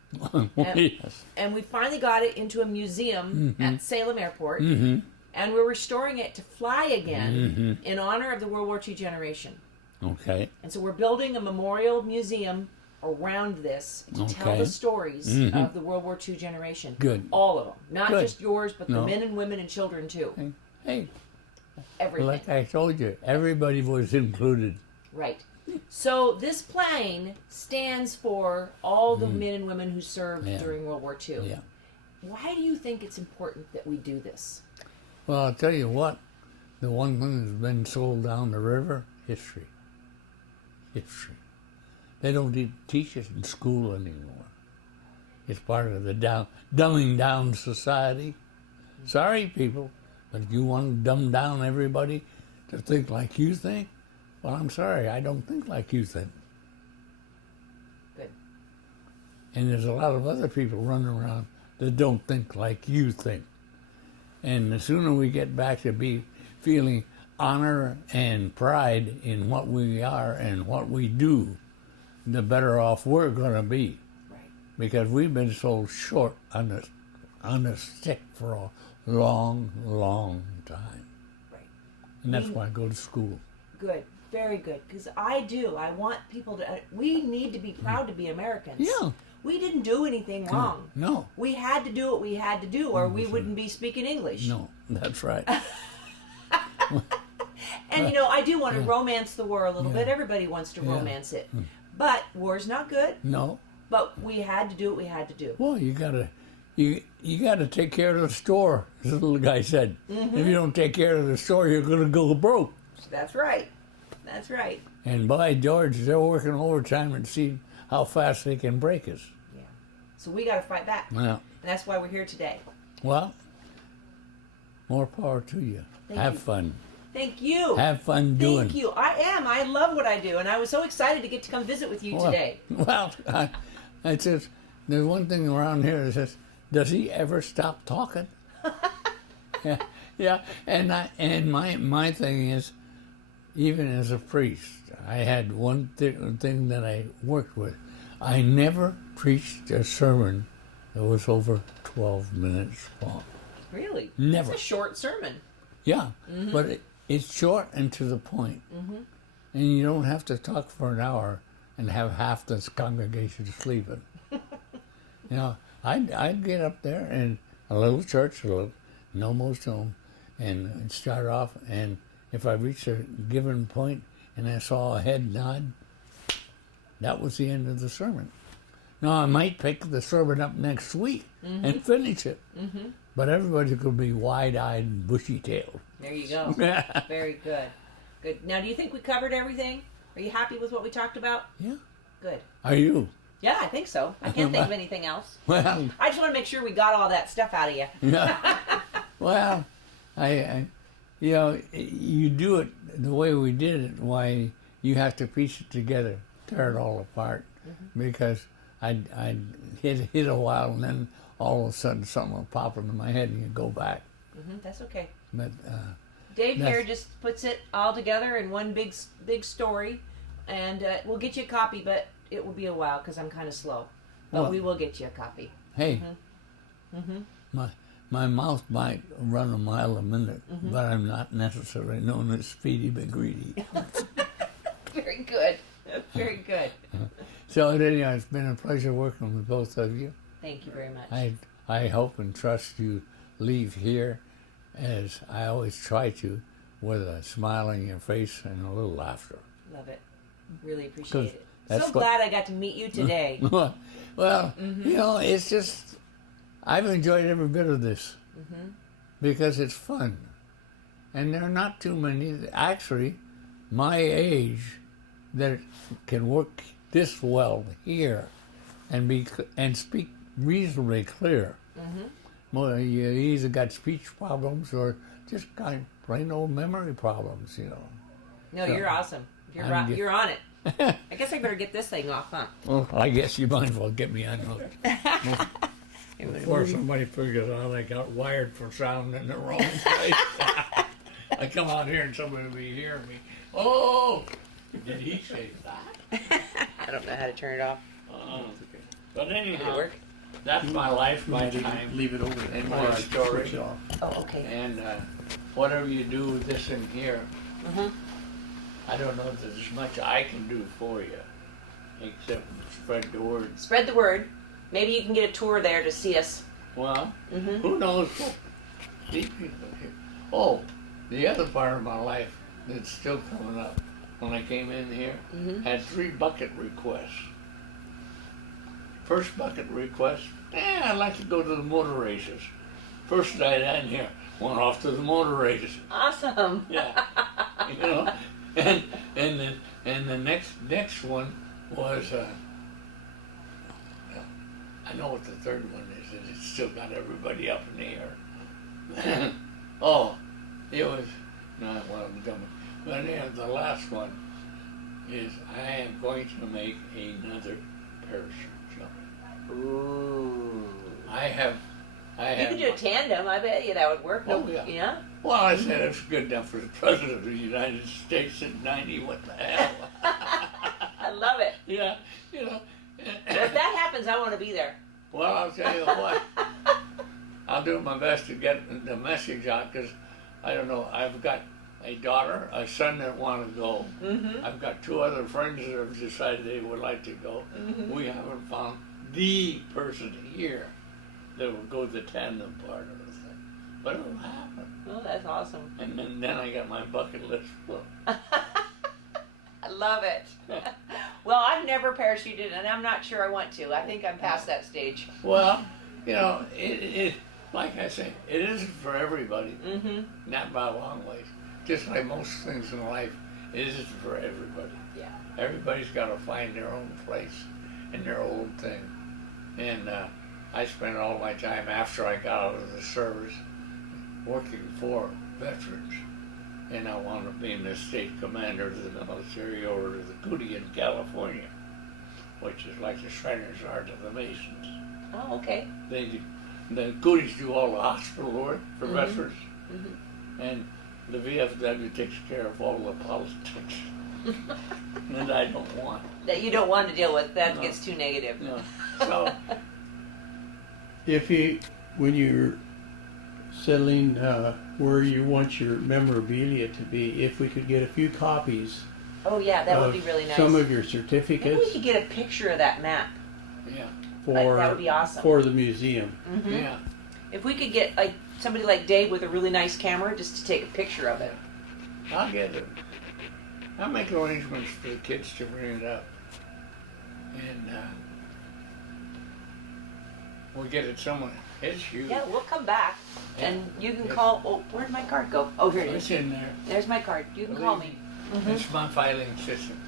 Yes. and we finally got it into a museum at Salem Airport, Mm-hmm. and we're restoring it to fly again in honor of the World War II generation. Okay. And so we're building a memorial museum around this to tell Okay. the stories of the World War II generation. Good. All of them. Not Good. just yours, but the No. men and women and children too. Hey, Everything. like I told you, everybody was included. Right. So this plane stands for all the men and women who served Yeah. during World War II. Yeah. Why do you think it's important that we do this? Well, I'll tell you what, the one thing that's been sold down the river, history. History. They don't even teach it in school anymore. It's part of the dumbing down society. Sorry, people, but if you want to dumb down everybody to think like you think, well, I'm sorry, I don't think like you think. Good. And there's a lot of other people running around that don't think like you think. And the sooner we get back to be feeling honor and pride in what we are and what we do, the better off we're going to be. Right. Because we've been sold short on the stick for a long, long time. Right. And that's why I go to school. Good. Very good. Because I want people to. We need to be proud to be Americans. Yeah. We didn't do anything wrong. No, We had to do what we had to do, or we wouldn't be speaking English. no, that's right. And you know, I do want to romance the war a little bit. Everybody wants to romance it. But war's not good. No. But we had to do what we had to do. Well, you gotta take care of the store, as the little guy said. If you don't take care of the store, you're gonna go broke. That's right. That's right. And by George, they're working overtime and see how fast they can break us. Yeah. So we got to fight back. Well, And that's why we're here today. Well, more power to you. Thank Have you. fun. Thank you. Have fun doing. Thank you. I am. I love what I do, and I was so excited to get to come visit with you today. Well, I just, there's one thing around here that says, does he ever stop talking? Yeah, yeah. And my thing is, even as a priest, I had one thing that I worked with. I never preached a sermon that was over 12 minutes long. Really? Never. It's a short sermon. Yeah, but it's short and to the point. And you don't have to talk for an hour and have half this congregation sleeping. You know, I'd get up there in a little church, no most home, and start off, and if I reached a given point and I saw a head nod, that was the end of the sermon. Now, I might pick the sermon up next week and finish it, but everybody could be wide-eyed and bushy-tailed. There you go. Very good. Good. Now, do you think we covered everything? Are you happy with what we talked about? Yeah. Good. Are you? Yeah, I think so. I can't think of anything else. Well, I just want to make sure we got all that stuff out of you. yeah. Well, I you know, you do it the way we did it. Why you have to piece it together, tear it all apart, because I'd hit a while, and then all of a sudden something will pop into my head, and you go back. That's okay. But Dave here just puts it all together in one big story, and we'll get you a copy, but it will be a while because I'm kind of slow. But Well, we will get you a copy. hey, my mouth might run a mile a minute, but I'm not necessarily known as Speedy McGreedy. Very good. Very good. So anyhow, it's been a pleasure working with both of you. Thank you very much. I hope and trust you leave here, as I always try to, with a smile on your face and a little laughter. Love it. Really appreciate it. that's So glad I got to meet you today. Well, you know, it's just, I've enjoyed every bit of this because it's fun. And there are not too many, actually, my age, that can work this well here and speak reasonably clear. Well, you either got speech problems or just got plain old memory problems, you know. No, So, you're awesome. You're you're on it. I guess I better get this thing off, huh? Well, I guess you might as well get me unhooked. Before somebody figures out I got wired for sound in the wrong place. I come out here and somebody will be hearing me. Oh, did he say that? I don't know how to turn it off. But Did it anyhow, work? that's my life, my Leave it- time, Leave it over there. and my story. Switch it off. Oh, okay. And whatever you do with this in here, I don't know if there's much I can do for you, except spread the word. Spread the word. Maybe you can get a tour there to see us. Well, who knows what these people here. Oh, the other part of my life that's still coming up, when I came in here, had 3 bucket requests. First bucket request, I'd like to go to the motor races. First night in here, went off to the motor races. Awesome. Yeah, you know, and the next one was I know what the third one is, and it's still got everybody up in the air. Oh, it was not one of them. But anyhow, the last one is I am going to make another parachute jump. Ooh. I have. You could do a tandem. I bet you that would work. Oh, yeah. Yeah? Well, I said it's good enough for the President of the United States at 90. What the hell? I love it. Yeah, you know. Well, if that happens, I want to be there. Well, I'll tell you what. I'll do my best to get the message out, because I don't know. I've got a daughter, a son that want to go. I've got 2 other friends that have decided they would like to go. We haven't found the person here that will go the tandem part of the thing. But it'll happen. Oh, that's awesome. And then I got my bucket list full. I love it. Well, I've never parachuted, and I'm not sure I want to. I think I'm past that stage. Well, you know, it like I say, it isn't for everybody. Not by a long ways. Just like most things in life, it isn't for everybody. Yeah. Everybody's got to find their own place and their own thing. And I spent all my time after I got out of the service working for veterans. And I wound up being the state commander of the military over to the Cootie in California, which is like the Shriners are to the Masons. Oh, okay. The Cooties do all the hospital work for Mhm. veterans, Mhm. and the VFW takes care of all the politics. And I don't want. That you don't want to deal with. That No. gets too negative. No. So, When you're settling where you want your memorabilia to be, if we could get a few copies Oh yeah, that would of be really nice. some of your Maybe we certificates could get a picture of that map. yeah, That would be awesome. for the museum. Mhm. yeah. If we could get like somebody like Dave with a really nice camera just to take a picture of it. I'll get it. I'll make arrangements for the kids to bring it up. And we'll get it somewhere. It's huge. Yeah, we'll come back and you can Yes. call. Oh, where'd my card go? Oh, here it It's is. in there. There's my card. You can call me. It's my filing system.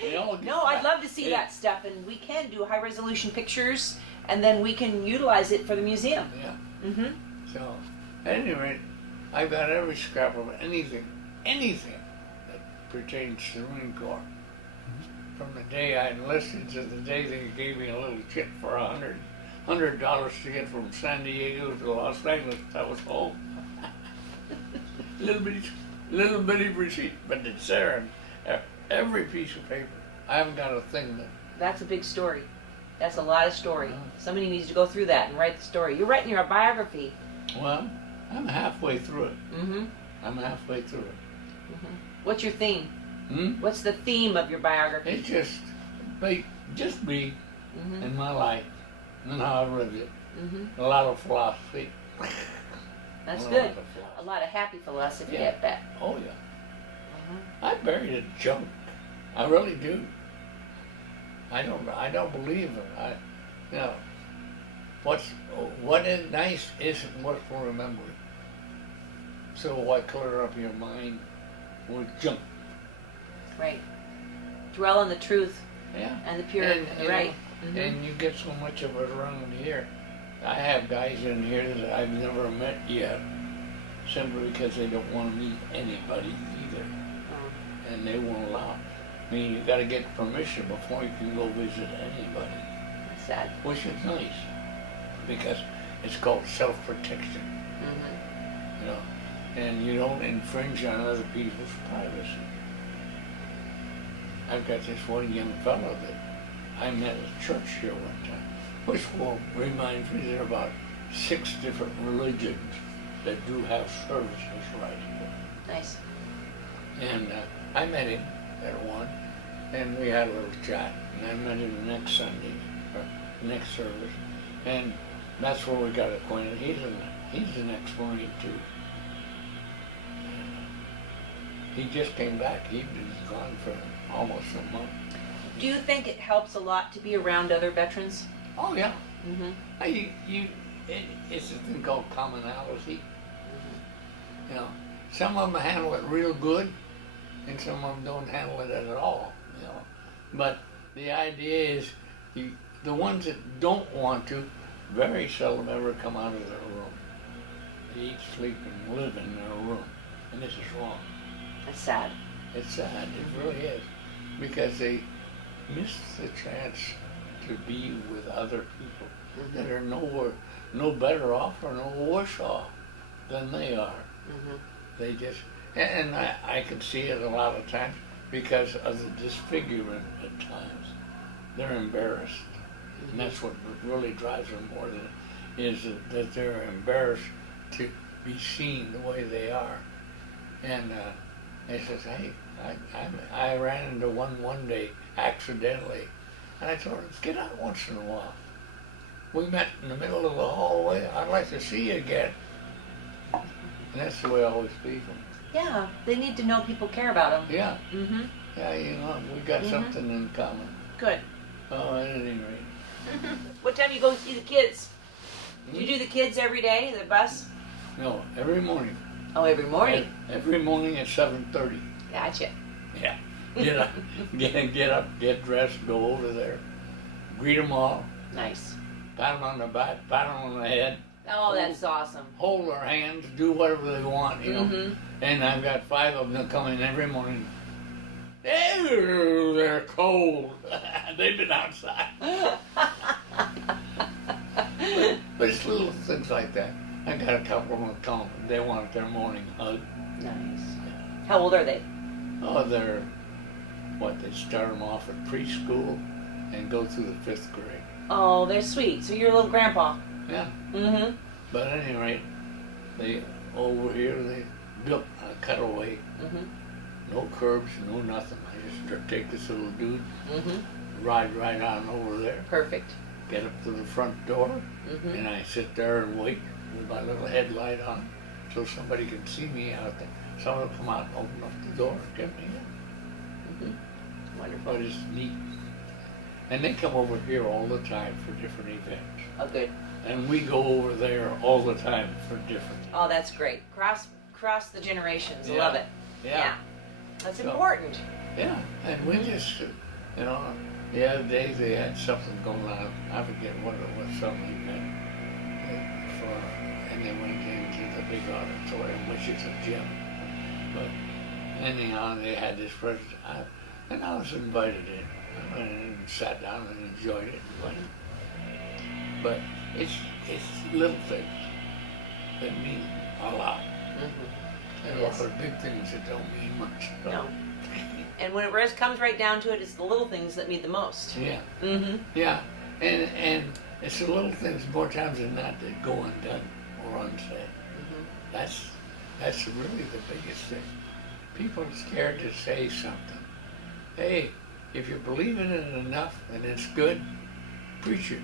They all get No, I'd back. love to see that stuff, and we can do high resolution pictures, and then we can utilize it for the museum. Yeah. Mm-hmm. So, at any rate, I've got every scrap of anything that pertains to the Marine Corps. From the day I enlisted to the day they gave me a little chip for $100 to get from San Diego to Los Angeles. That was home. little bitty receipt, but it's there. And every piece of paper. I haven't got a thing that. That's a big story. That's a lot of story. Uh-huh. Somebody needs to go through that and write the story. You're writing your biography. Well, I'm halfway through it. Mm-hmm. I'm halfway through it. Mm-hmm. What's your theme? Hmm? What's the theme of your biography? It's just me Mm-hmm. and my life and how I lived it. Mm-hmm. A lot of philosophy. That's A good. lot of A philosophy. lot of happy philosophy, Yeah. I bet. Oh yeah. Mm-hmm. I buried it junk. I really do. I don't believe it. What is nice isn't worth remembering. So why clutter up your mind with junk? Right. Dwell on the truth Yeah. and the pure and the you right. know, Mm-hmm. And you get so much of it around here. I have guys in here that I've never met yet, simply because they don't want to meet anybody either, Oh, and they won't allow. I mean, you got to get permission before you can go visit anybody, that's sad. which is nice, because it's called self-protection, Mm-hmm. you know, and you don't infringe on other people's privacy. I've got this one young fellow that I met at church here one time, which reminds me there are about 6 different religions that do have services right here. Nice. And I met him at one, and we had a little chat, and I met him the next Sunday, or next service, and that's where we got acquainted. He's an ex-Marine too. He just came back. He'd been gone for almost a month. Do you think it helps a lot to be around other veterans? Oh yeah. Mm-hmm. It's a thing called commonality. You know, some of them handle it real good, and some of them don't handle it at all. You know, but the idea is, the ones that don't want to, very seldom ever come out of their room. They eat, sleep, and live in their room, and this is wrong. That's sad. It's sad. It really is, because they miss the chance to be with other people that are no better off or no worse off than they are. Mm-hmm. They just, and I can see it a lot of times because of the disfigurement at times. They're embarrassed, and that's what really drives them more than is that they're embarrassed to be seen the way they are. And they says, hey, I ran into one day accidentally, and I told him, get out once in a while. We met in the middle of the hallway. I'd like to see you again. And that's the way I always speak them. Yeah, they need to know people care about them. Yeah, Mm-hmm. yeah, you know, we got something in common. Good. Oh, at any rate. What time you go see the kids? Do you do the kids every day, the bus? No, every morning. Oh, every morning. Every morning at 7:30. Gotcha. Yeah. Get up, get dressed, go over there, greet them all, Nice. Pat them on the back, pat them on the head. Oh, that's awesome. Hold their hands, do whatever they want, you know. Mhm. And I've got 5 of them that come in every morning. Ew, they're cold. They've been outside. but it's little things like that. I got a couple of them that come. They want their morning hug. Nice. How old are they? Oh, they're they start them off at preschool and go through the 5th grade. Oh, they're sweet. So you're a little grandpa. Yeah. Mm-hmm. But at any rate, they over here they built a cutaway. Mm-hmm. No curbs, no nothing. I just take this little dude, Mm-hmm. ride right on over there, Perfect. get up to the front door, Mm-hmm. and I sit there and wait with my little headlight on so somebody can see me out there. Someone will come out and open up the door and get me in. Mm-hmm. Wonderful. But it's neat. And they come over here all the time for different events. Oh, good. And we go over there all the time for different. Oh, that's great. Cross the generations. I Yeah. love it. Yeah. That's So- important. Yeah. And we just, you know, the other day they had something going on. I forget what it was, some event. And they went into the big auditorium, which is a gym. But anyhow, they had this and I was invited in. I went in and sat down and enjoyed it. But it's little things that mean a lot. Mm-hmm. And Yes. a lot of big things that don't mean much. No. And when it comes right down to it, it's the little things that mean the most. Yeah, Mm-hmm. yeah. And it's the little things more times than not that go undone or unsaid. Mm-hmm. That's really the biggest thing. People are scared to say something. Hey, if you believe in it enough and it's good, preach it.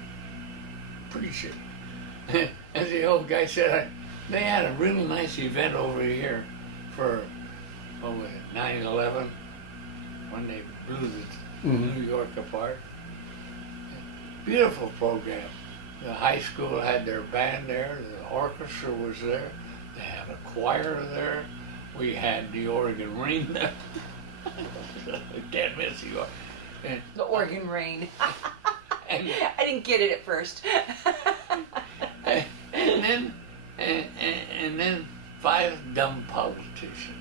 Preach it. As the old guy said, they had a really nice event over here for, 9/11, when they blew New York apart. Beautiful program. The high school had their band there, the orchestra was there, they had a choir there, we had the Oregon Rain there. Can't miss you. And, The Oregon rain. and, I didn't get it at first. and then 5 dumb politicians.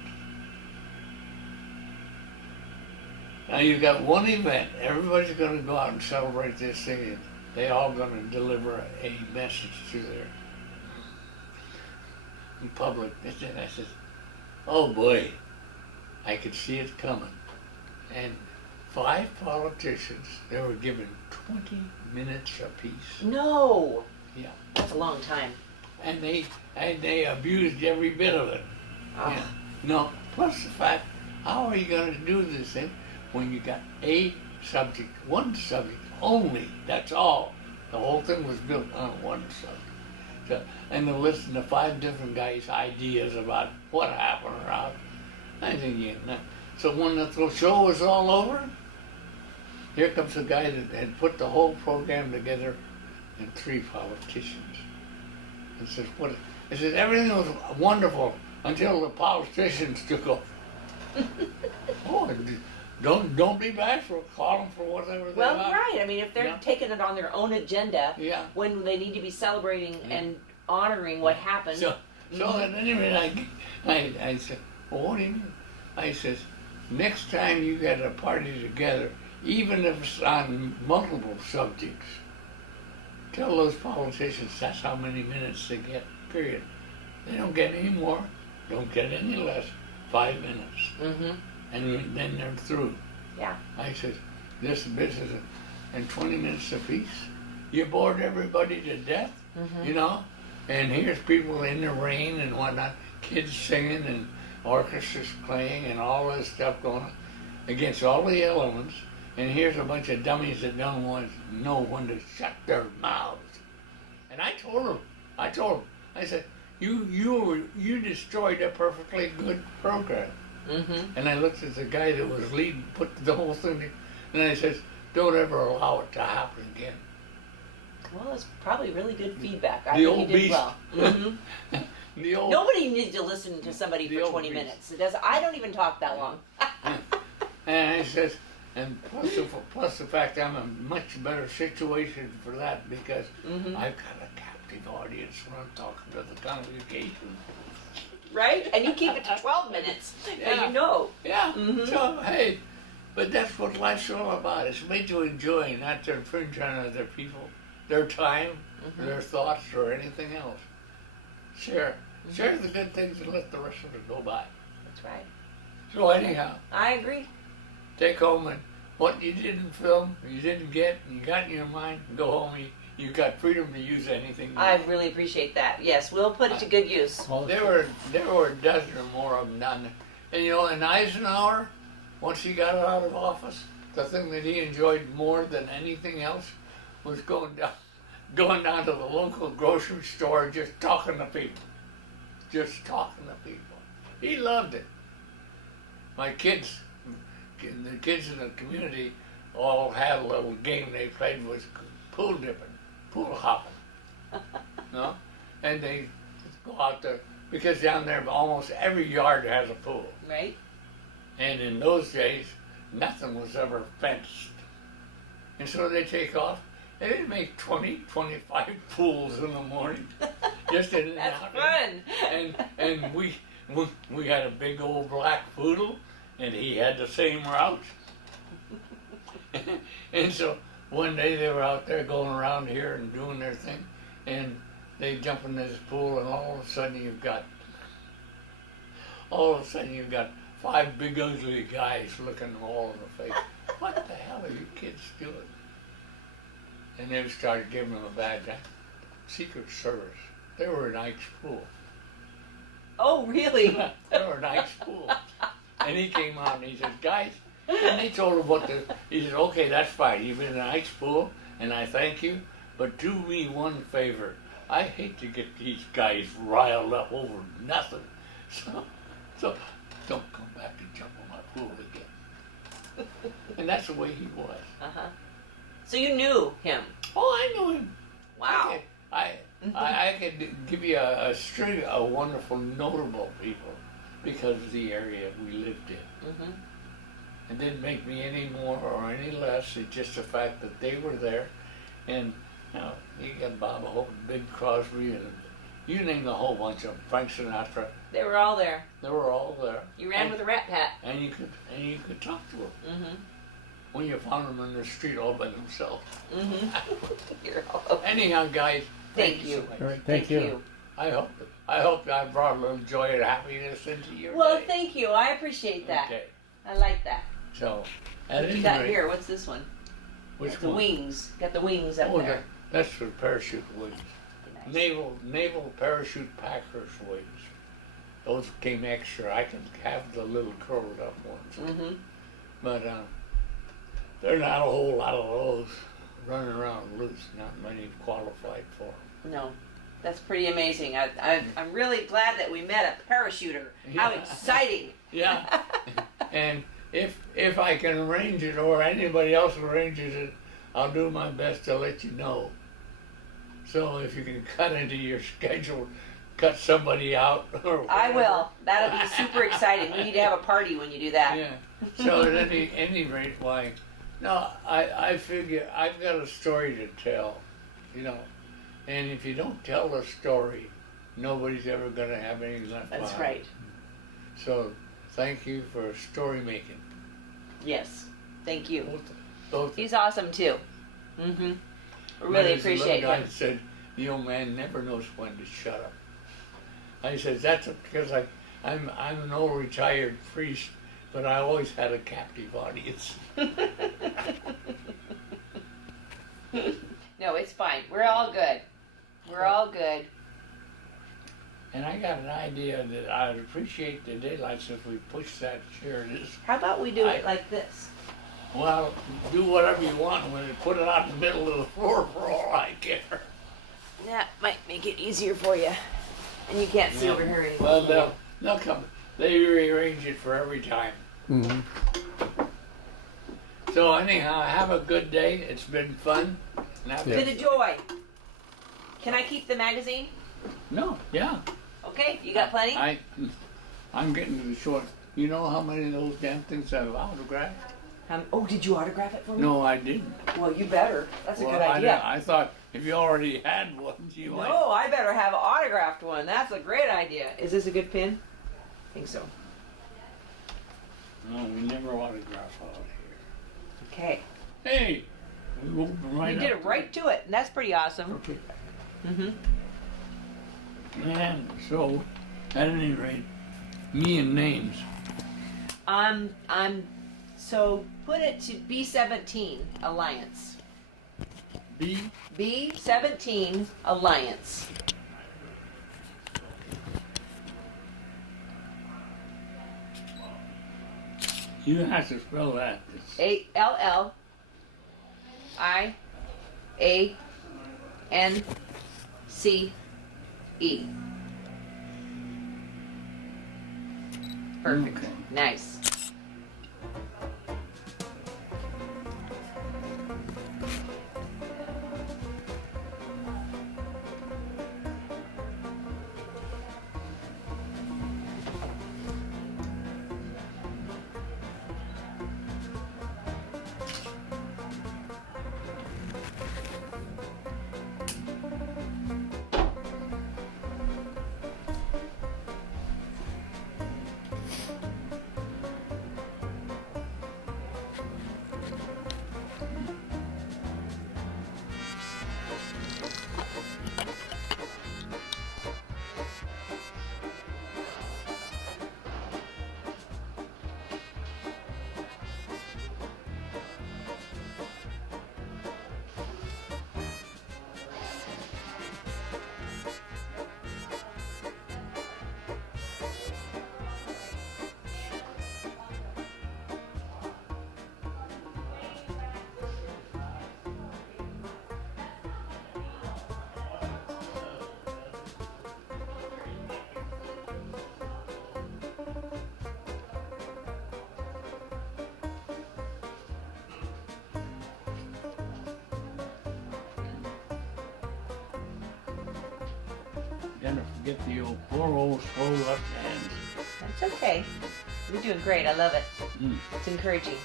Now you've got one event, everybody's going to go out and celebrate this thing, and they all going to deliver a message to their public. And I said, oh boy, I could see it coming. And 5 politicians, they were given 20 minutes apiece. No. Yeah. That's a long time. And they abused every bit of it. Oh. Yeah. No, plus the fact, how are you going to do this thing when you got a subject, one subject only, that's all. The whole thing was built on one subject. So, and to listen to 5 different guys' ideas about what happened around. I think so when the show was all over, here comes the guy that had put the whole program together and 3 politicians. And says, what? I said, everything was wonderful until the politicians took over. Oh, don't be bashful. Call them for whatever they Well, want. right. I mean, if they're Yeah. taking it on their own agenda, Yeah. when they need to be celebrating and honoring what happened. So at any rate, I said, well, what do you mean? I says, next time you get a party together, even if it's on multiple subjects, tell those politicians that's how many minutes they get, period. They don't get any more, don't get any less, 5 minutes. Mm-hmm. And then they're through. Yeah. I says, this business and 20 minutes apiece, you bored everybody to death, Mm-hmm. you know? And here's people in the rain and whatnot, kids singing and orchestras playing and all this stuff going on against all the elements. And here's a bunch of dummies that don't know when to shut their mouths. And I told them, I said, you destroyed a perfectly good program. Mm-hmm. And I looked at the guy that was leading, put the whole thing, and I says, don't ever allow it to happen again. Well, it's probably really good feedback. I The think old you did beast. well. Mm-hmm. The old, Nobody needs to listen to somebody The for old 20 beast. minutes. It does. I don't even talk that long. and I says, And plus the fact I'm in a much better situation for that because Mm-hmm. I've got a captive audience when I'm talking to the congregation. Right? And you keep it to 12 minutes, because Yeah. you know. Yeah. Mhm. So hey, but that's what life's all about. It's made to enjoy, not to infringe on other people, their time, Mhm. their thoughts, or anything else. Share the good things and let the rest of it go by. That's right. So anyhow, I agree. take home and what you didn't film, you didn't get, you got in your mind, go home. You got freedom to use anything. You I really appreciate that. Yes, we'll put it to good use. There were a dozen or more of them down there. And you know, in Eisenhower, once he got out of office, the thing that he enjoyed more than anything else was going down to the local grocery store and just talking to people. Just talking to people. He loved it. My kids, the kids in the community all had a little game they played was pool dipping, pool hopping. No? And they go out there, because down there almost every yard has a pool. Right? And in those days, nothing was ever fenced. And so they take off, and they make 20, 25 pools in the morning. Just in and That's out. fun. And we had a big old black poodle, and he had the same route. And so one day they were out there going around here and doing their thing, and they jump in this pool, and all of a sudden you've got 5 big ugly guys looking them all in the face. What the hell are you kids doing? And they started giving them a badge. Secret Service. They were in Ike's pool. Oh, really? They were in Ike's pool. And he came out and he said, guys, and they told him what to, he said, okay, that's fine. You've been in Ike's pool, and I thank you, but do me one favor. I hate to get these guys riled up over nothing. So don't come back and jump in my pool again. And that's the way he was. Uh-huh. So you knew him. Oh, I knew him. Wow. I could give you a string of wonderful, notable people because of the area we lived in. Mm-hmm. It didn't make me any more or any less. It's just the fact that they were there. And you know, you got Bob Hope, Big Crosby, and you name the whole bunch of them, Frank Sinatra. They were all there. They were all there. You ran with a rat pat. And you could talk to them Mm-hmm. when you found them in the street all by themselves. Mm-hmm. You're all Anyhow, guys, Thank you you. so much. All right, thank you. I hope I brought a little joy and happiness into your Well, day. thank you. I appreciate that. Okay. I like that. So, at What any you got rate, here? What's this one? which Got the one? wings. Got the wings up Oh, there. that's for parachute wings. Nice. Naval parachute packers wings. Those came extra. I can have the little curled up ones. Mm-hmm. But there are not a whole lot of those running around loose. Not many qualified for them. No, that's pretty amazing. I'm really glad that we met a parachuter. How Yeah. exciting! Yeah. And if I can arrange it or anybody else arranges it, I'll do my best to let you know. So if you can cut into your schedule, cut somebody out or I whatever. will. That'll be super exciting. We need to have a party when you do that. Yeah. So at any rate, why? No, I figure I've got a story to tell, you know, and if you don't tell the story, nobody's ever going to have any left That's behind. right. So thank you for story making. Yes. Thank you. Both. He's awesome too. Mm-hmm. But Really as the appreciate little guy him. said, the old man never knows when to shut up. I said, that's because I'm an old retired priest, but I always had a captive audience. No, it's fine. We're all good. We're all good. And I got an idea that I'd appreciate the daylights if we push that chair this. How about we do it like this? Well, do whatever you want when you put it out in the middle of the floor for all I care. That might make it easier for you. And you can't see over here anymore. Well, they'll come. They rearrange it for every time. Mm-hmm. So anyhow, have a good day. It's been fun. And have Been a joy. Can I keep the magazine? No, yeah. Okay, you got plenty? I'm getting to the short. You know how many of those damn things I've autographed? Oh, did you autograph it for me? No, I didn't. Well, you better. That's a Well, good idea. I thought if you already had one, you might. No, I better have an autographed one. That's a great idea. Is this a good pin? I think so. No, we never autograph out here. Okay. Hey, we opened right You did up it right to it, and that's pretty awesome. Okay. Mm-hmm. And so, at any rate, me and names. So put it to B-17 Alliance. B-17 Alliance. You have to spell that. It's A-L-L-I-A-N-C-E. Perfect. Okay. Nice. Never forget the old poor old slow left hands. That's okay. You're doing great. I love it. Mm. It's encouraging.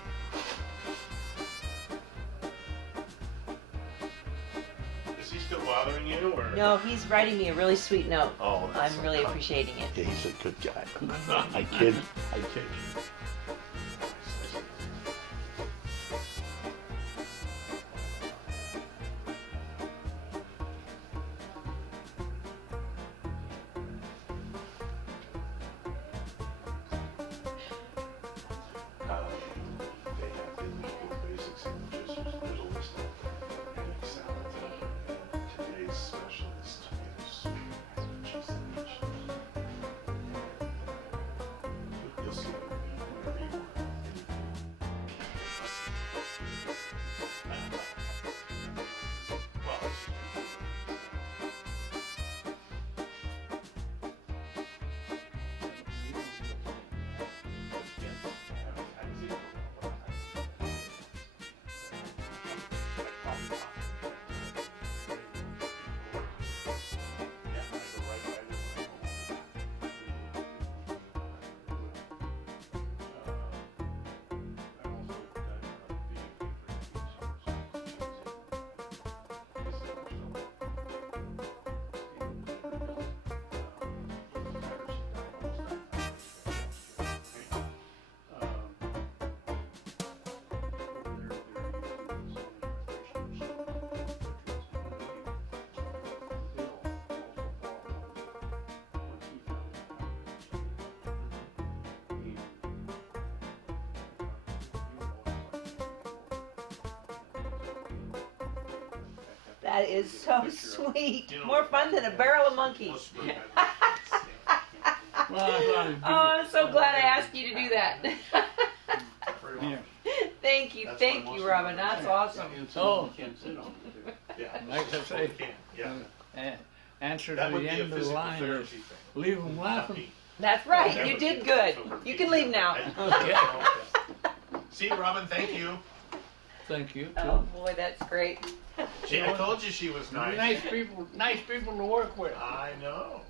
Is he still bothering you, or? No, he's writing me a really sweet note. Oh, that's I'm really so kind. appreciating it. Yeah, he's a good guy. I kid you. They have the usual basic sandwiches. There's a list of egg salad, and today's special is tomato soup and cheese sandwich. You'll see it whenever you want. Well, That is so sweet. More fun than a barrel of monkeys. Well, I thought it'd be- Oh, I'm so glad I asked you to do that. Here. Thank you, That's thank my you, most Robin. That's awesome. Oh. You can't sit on it. Yeah. Like I say, Yeah. answer That to would the be a end of the physical line is therapy thing. leave them laughing. That's right. You did good. You can leave now. Okay. See you, Robin. Thank you. Thank you. Oh boy, that's great. I told you she was nice. Nice people to work with. I know.